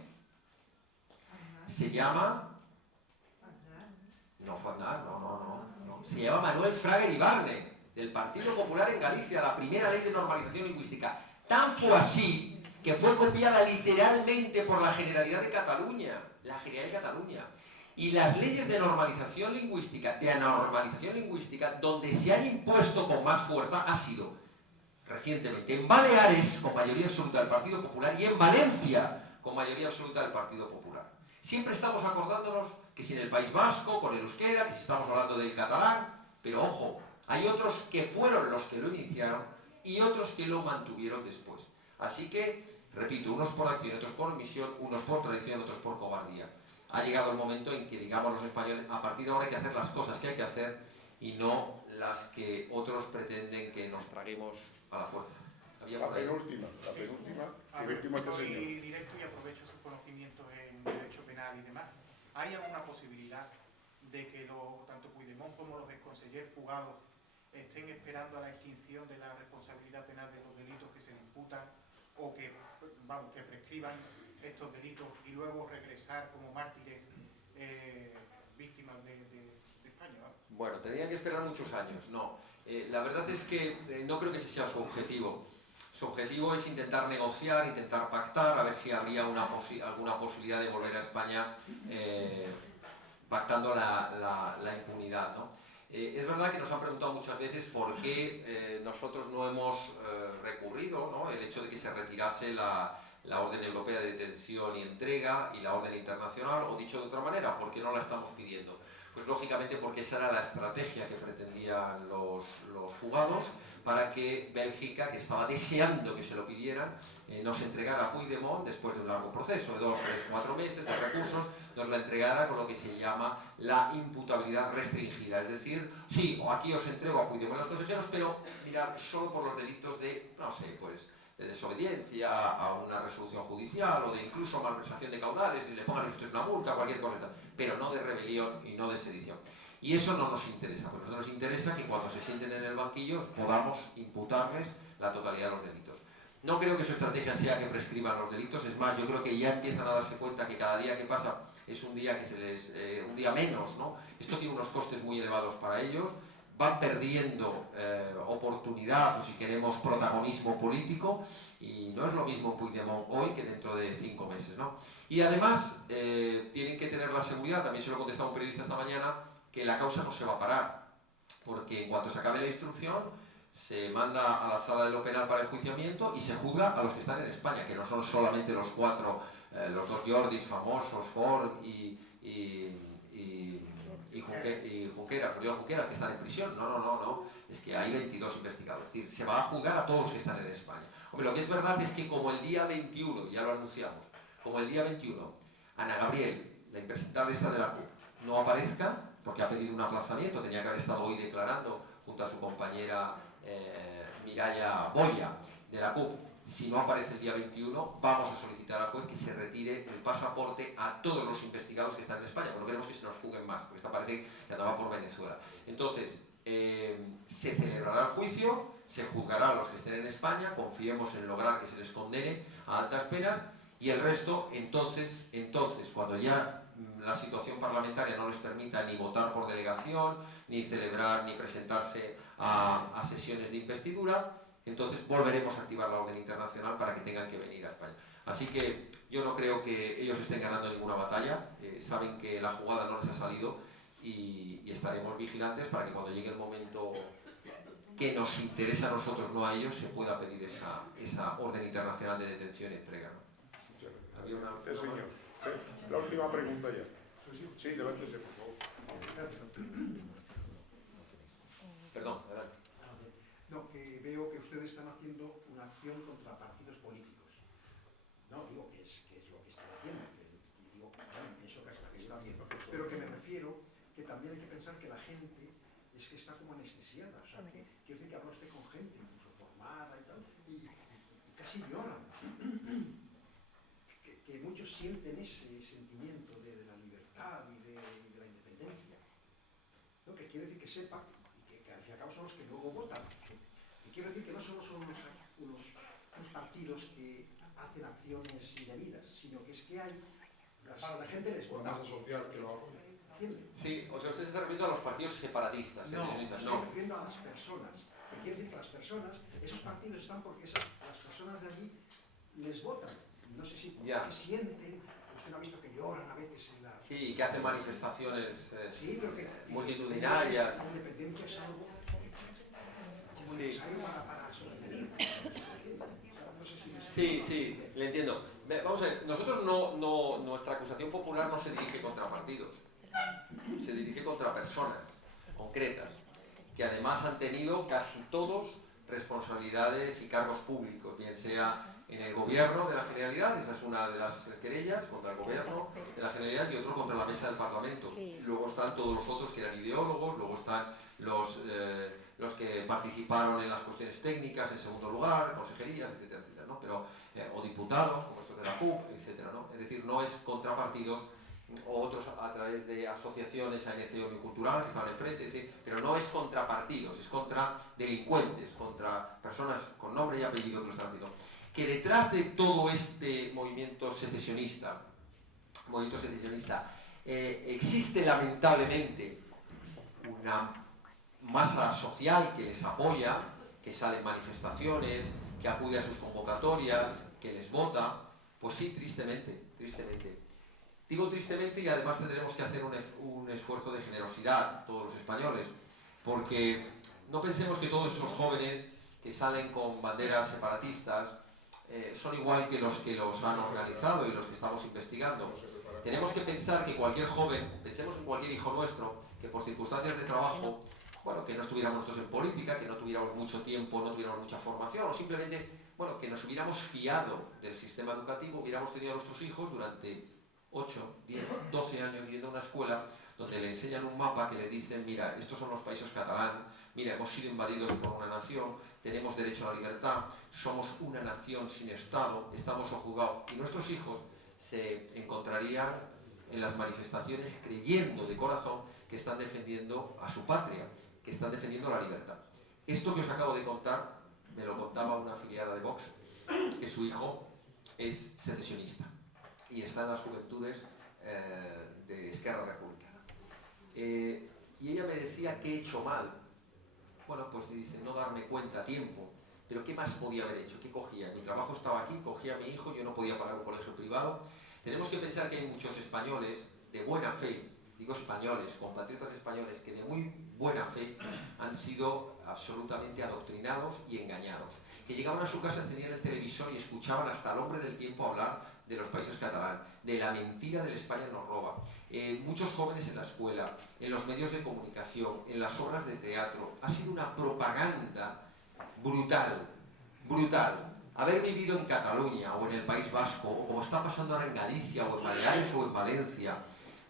Se llama... No fue Aznar, no. Se llama Manuel Fraga Iribarne, del Partido Popular en Galicia, la primera ley de normalización lingüística. Tan fue así que fue copiada literalmente por la Generalidad de Cataluña, Y las leyes de normalización lingüística, de anormalización lingüística, donde se han impuesto con más fuerza, ha sido recientemente en Baleares, con mayoría absoluta del Partido Popular, y en Valencia, con mayoría absoluta del Partido Popular. Siempre estamos acordándonos que si en el País Vasco, con el euskera, que si estamos hablando del catalán, pero ojo, hay otros que fueron los que lo iniciaron y otros que lo mantuvieron después. Así que, repito, unos por acción, otros por omisión, unos por traición, otros por cobardía. Ha llegado el momento en que, digamos, los españoles, a partir de ahora hay que hacer las cosas que hay que hacer y no las que otros pretenden que nos traguemos a la fuerza. La penúltima, y última este señor. Soy directo y aprovecho sus conocimientos en derecho penal y demás. ¿Hay alguna posibilidad de que tanto Puigdemont como los exconsellers fugados estén esperando a la extinción de la responsabilidad penal de los delitos que se le imputan o que prescriban estos delitos y luego regresar como mártires víctimas de España? ¿no? Bueno, tendrían que esperar muchos años, no. La verdad es que no creo que ese sea su objetivo. Su objetivo es intentar negociar, intentar pactar, a ver si habría alguna posibilidad de volver a España pactando la impunidad, ¿no? Es verdad que nos han preguntado muchas veces por qué nosotros no hemos recurrido, ¿no?, el hecho de que se retirase la Orden Europea de Detención y Entrega y la Orden Internacional, o dicho de otra manera, ¿por qué no la estamos pidiendo? Pues lógicamente porque esa era la estrategia que pretendían los fugados, para que Bélgica, que estaba deseando que se lo pidieran, nos entregara a Puigdemont, después de un largo proceso de 2, 3, 4 meses de recursos, nos la entregara con lo que se llama la imputabilidad restringida. Es decir, sí, o aquí os entrego a Puigdemont a los consejeros, pero mirad, solo por los delitos de, no sé, pues, de desobediencia a una resolución judicial o de incluso malversación de caudales, y le pongan ustedes una multa, cualquier cosa, pero no de rebelión y no de sedición. Y eso no nos interesa, porque a nosotros nos interesa que cuando se sienten en el banquillo podamos imputarles la totalidad de los delitos. No creo que su estrategia sea que prescriban los delitos, es más, yo creo que ya empiezan a darse cuenta que cada día que pasa es un día que un día menos, ¿no? Esto tiene unos costes muy elevados para ellos, van perdiendo oportunidad, o si queremos protagonismo político, y no es lo mismo Puigdemont hoy que dentro de 5 meses, ¿no? Y además tienen que tener la seguridad, también se lo ha contestado un periodista esta mañana, que la causa no se va a parar, porque en cuanto se acabe la instrucción se manda a la sala de lo penal para enjuiciamiento y se juzga a los que están en España, que no son solamente los 4, los 2 Jordis famosos, Ford y Junqueras, Oriol Junqueras, que están en prisión. No, es que hay 22 investigados, es decir, se va a juzgar a todos los que están en España. Hombre, lo que es verdad es que como el día 21, ya lo anunciamos, como el día 21, Ana Gabriel, la impresentable esta de la CUP, no aparezca, porque ha pedido un aplazamiento, tenía que haber estado hoy declarando junto a su compañera Mireia Boya de la CUP. Si no aparece el día 21, vamos a solicitar al juez que se retire el pasaporte a todos los investigados que están en España, porque no queremos que se nos fuguen más, porque esta parece que andaba por Venezuela. Entonces, se celebrará el juicio, se juzgará a los que estén en España, confiemos en lograr que se les condene a altas penas, y el resto, entonces cuando ya la situación parlamentaria no les permita ni votar por delegación, ni celebrar, ni presentarse a sesiones de investidura, entonces volveremos a activar la orden internacional para que tengan que venir a España. Así que yo no creo que ellos estén ganando ninguna batalla, saben que la jugada no les ha salido y estaremos vigilantes para que cuando llegue el momento que nos interesa a nosotros, no a ellos, se pueda pedir esa orden internacional de detención y entrega, ¿no? Había una... señor. La última pregunta ya. Sí, levántese, por favor. Perdón, adelante. No, que veo que ustedes están haciendo una acción contra partidos políticos. No, digo que es lo que están haciendo. Y digo, bueno, pienso que está bien. Pero que me refiero que también hay que pensar que la gente es que está como anestesiada. O sea, que quiero decir que habla usted con gente, incluso formada y tal, y casi lloran. Que muchos sienten ese sentimiento de la libertad y de la independencia. ¿No? Que quiere decir que sepan, y que al fin y al cabo son los que luego votan. Y quiero decir que no solo son unos partidos que hacen acciones indebidas, sino que es que hay... La gente les vota. Una masa social que lo apoya. ¿Entiende? Sí, o sea, usted se está refiriendo a los partidos separatistas. No, estoy refiriendo a las personas. Que quiere decir que las personas, esos partidos están porque las personas de allí les votan. No sé si porque sienten, usted no ha visto que lloran a veces en la... Sí, que hacen manifestaciones sí, pero que, multitudinarias. La independencia es algo como necesario para sobrevivir. No sé si Sí, le entiendo. Vamos a ver, nosotros nuestra acusación popular no se dirige contra partidos. se dirige contra personas concretas, que además han tenido casi todos responsabilidades y cargos públicos, bien sea en el gobierno de la Generalidad, esa es una de las querellas contra el gobierno de la Generalidad, y otro contra la mesa del Parlamento. Sí. Luego están todos los otros que eran ideólogos, luego están los que participaron en las cuestiones técnicas en segundo lugar, consejerías, etcétera, etcétera, ¿no? Pero, o diputados, como estos de la CUP, etcétera, ¿no? Es decir, no es contra partidos, o otros a través de asociaciones, ANC Unicultural, que estaban enfrente, es decir, pero no es contra partidos, es contra delincuentes, contra personas con nombre y apellido que lo están haciendo. Que detrás de todo este movimiento secesionista, existe lamentablemente una masa social que les apoya, que sale en manifestaciones, que acude a sus convocatorias, que les vota, pues sí, tristemente, tristemente. Digo tristemente, y además tendremos que hacer un esfuerzo de generosidad, todos los españoles, porque no pensemos que todos esos jóvenes que salen con banderas separatistas son igual que los han organizado y los que estamos investigando. Tenemos que pensar que cualquier joven, pensemos en cualquier hijo nuestro, que por circunstancias de trabajo, bueno, que no estuviéramos nosotros en política, que no tuviéramos mucho tiempo, no tuviéramos mucha formación, o simplemente, bueno, que nos hubiéramos fiado del sistema educativo, hubiéramos tenido a nuestros hijos durante 8, 10, 12 años yendo a una escuela donde le enseñan un mapa que le dicen, mira, estos son los países catalanes, mira, hemos sido invadidos por una nación, tenemos derecho a la libertad, somos una nación sin Estado, estamos sojuzgados, y nuestros hijos se encontrarían en las manifestaciones creyendo de corazón que están defendiendo a su patria, que están defendiendo la libertad. Esto que os acabo de contar, me lo contaba una afiliada de Vox, que su hijo es secesionista y está en las juventudes de Esquerra Republicana. Y ella me decía que he hecho mal. Bueno, pues dice, no darme cuenta a tiempo. Pero ¿qué más podía haber hecho? ¿Qué cogía? Mi trabajo estaba aquí, cogía a mi hijo, yo no podía pagar un colegio privado. Tenemos que pensar que hay muchos españoles de buena fe, digo españoles, compatriotas españoles, que de muy buena fe han sido absolutamente adoctrinados y engañados. Que llegaban a su casa, encendían el televisor y escuchaban hasta el hombre del tiempo hablar de los países catalanes, de la mentira del España nos roba. Muchos jóvenes en la escuela, en los medios de comunicación, en las obras de teatro, ha sido una propaganda brutal, brutal. Haber vivido en Cataluña o en el País Vasco, o como está pasando ahora en Galicia o en Baleares o en Valencia,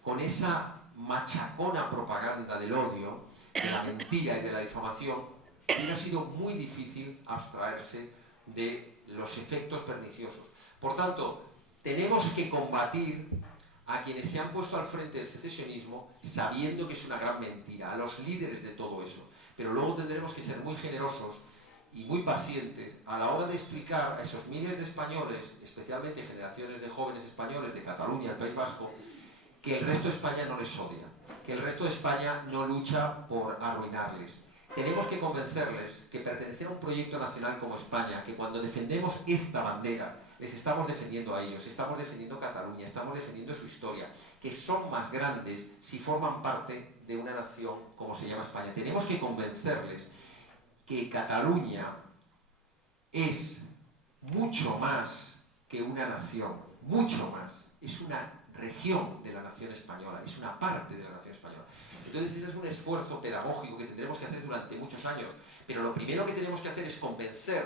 con esa machacona propaganda del odio, de la mentira y de la difamación, hubiera sido muy difícil abstraerse de los efectos perniciosos. Por tanto, tenemos que combatir a quienes se han puesto al frente del secesionismo sabiendo que es una gran mentira, a los líderes de todo eso. Pero luego tendremos que ser muy generosos y muy pacientes a la hora de explicar a esos miles de españoles, especialmente generaciones de jóvenes españoles de Cataluña, el País Vasco, que el resto de España no les odia, que el resto de España no lucha por arruinarles. Tenemos que convencerles que pertenecer a un proyecto nacional como España, que cuando defendemos esta bandera, les estamos defendiendo a ellos, estamos defendiendo Cataluña, estamos defendiendo su historia, que son más grandes si forman parte de una nación como se llama España. Tenemos que convencerles que Cataluña es mucho más que una nación, mucho más. Es una región de la nación española, es una parte de la nación española. Entonces ese es un esfuerzo pedagógico que tendremos que hacer durante muchos años, pero lo primero que tenemos que hacer es convencer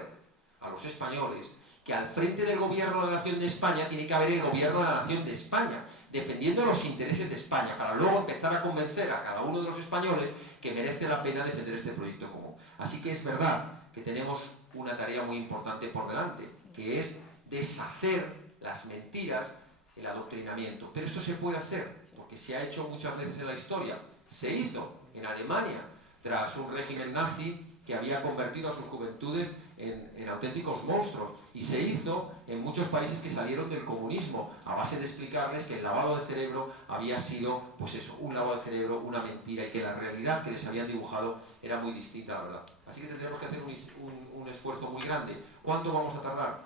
a los españoles que al frente del gobierno de la nación de España tiene que haber el gobierno de la nación de España, defendiendo los intereses de España, para luego empezar a convencer a cada uno de los españoles que merece la pena defender este proyecto común. Así que es verdad que tenemos una tarea muy importante por delante, que es deshacer las mentiras, el adoctrinamiento. Pero esto se puede hacer, porque se ha hecho muchas veces en la historia. Se hizo en Alemania, tras un régimen nazi que había convertido a sus juventudes en auténticos monstruos. Y se hizo en muchos países que salieron del comunismo, a base de explicarles que el lavado de cerebro había sido, pues eso, un lavado de cerebro, una mentira, y que la realidad que les habían dibujado era muy distinta a la verdad. Así que tendremos que hacer un esfuerzo muy grande. ¿Cuánto vamos a tardar?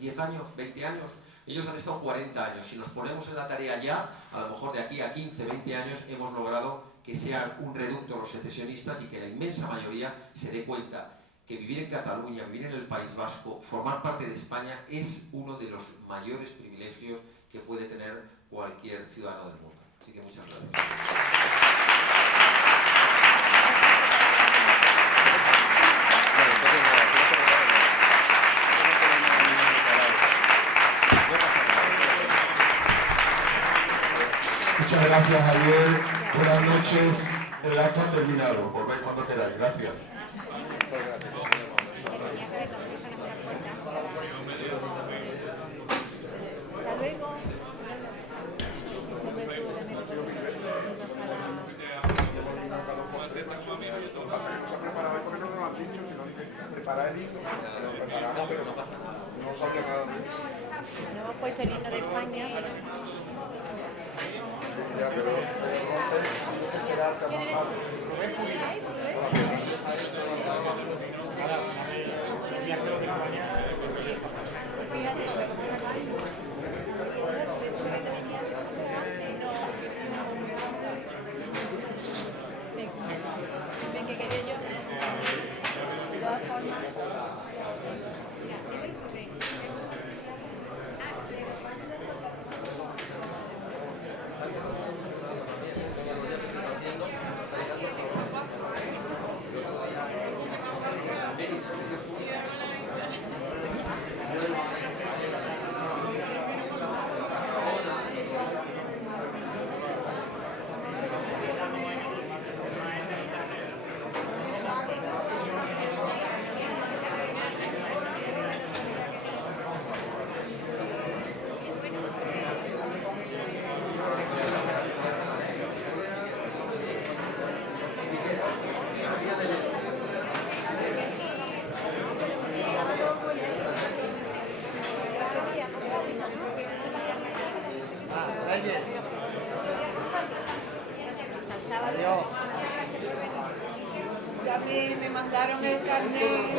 ¿10 años? ¿20 años? Ellos han estado 40 años. Si nos ponemos en la tarea ya, a lo mejor de aquí a 15, 20 años hemos logrado que sean un reducto los secesionistas y que la inmensa mayoría se dé cuenta que vivir en Cataluña, vivir en el País Vasco, formar parte de España es uno de los mayores privilegios que puede tener cualquier ciudadano del mundo. Así que muchas gracias. Muchas gracias, Javier. Buenas noches. El acto ha terminado. Volvéis cuando queráis. Gracias. Hasta luego. No hemos puesto el himno de España, pero... Ven que quería yo. De todas formas. Ya me mandaron el carnet.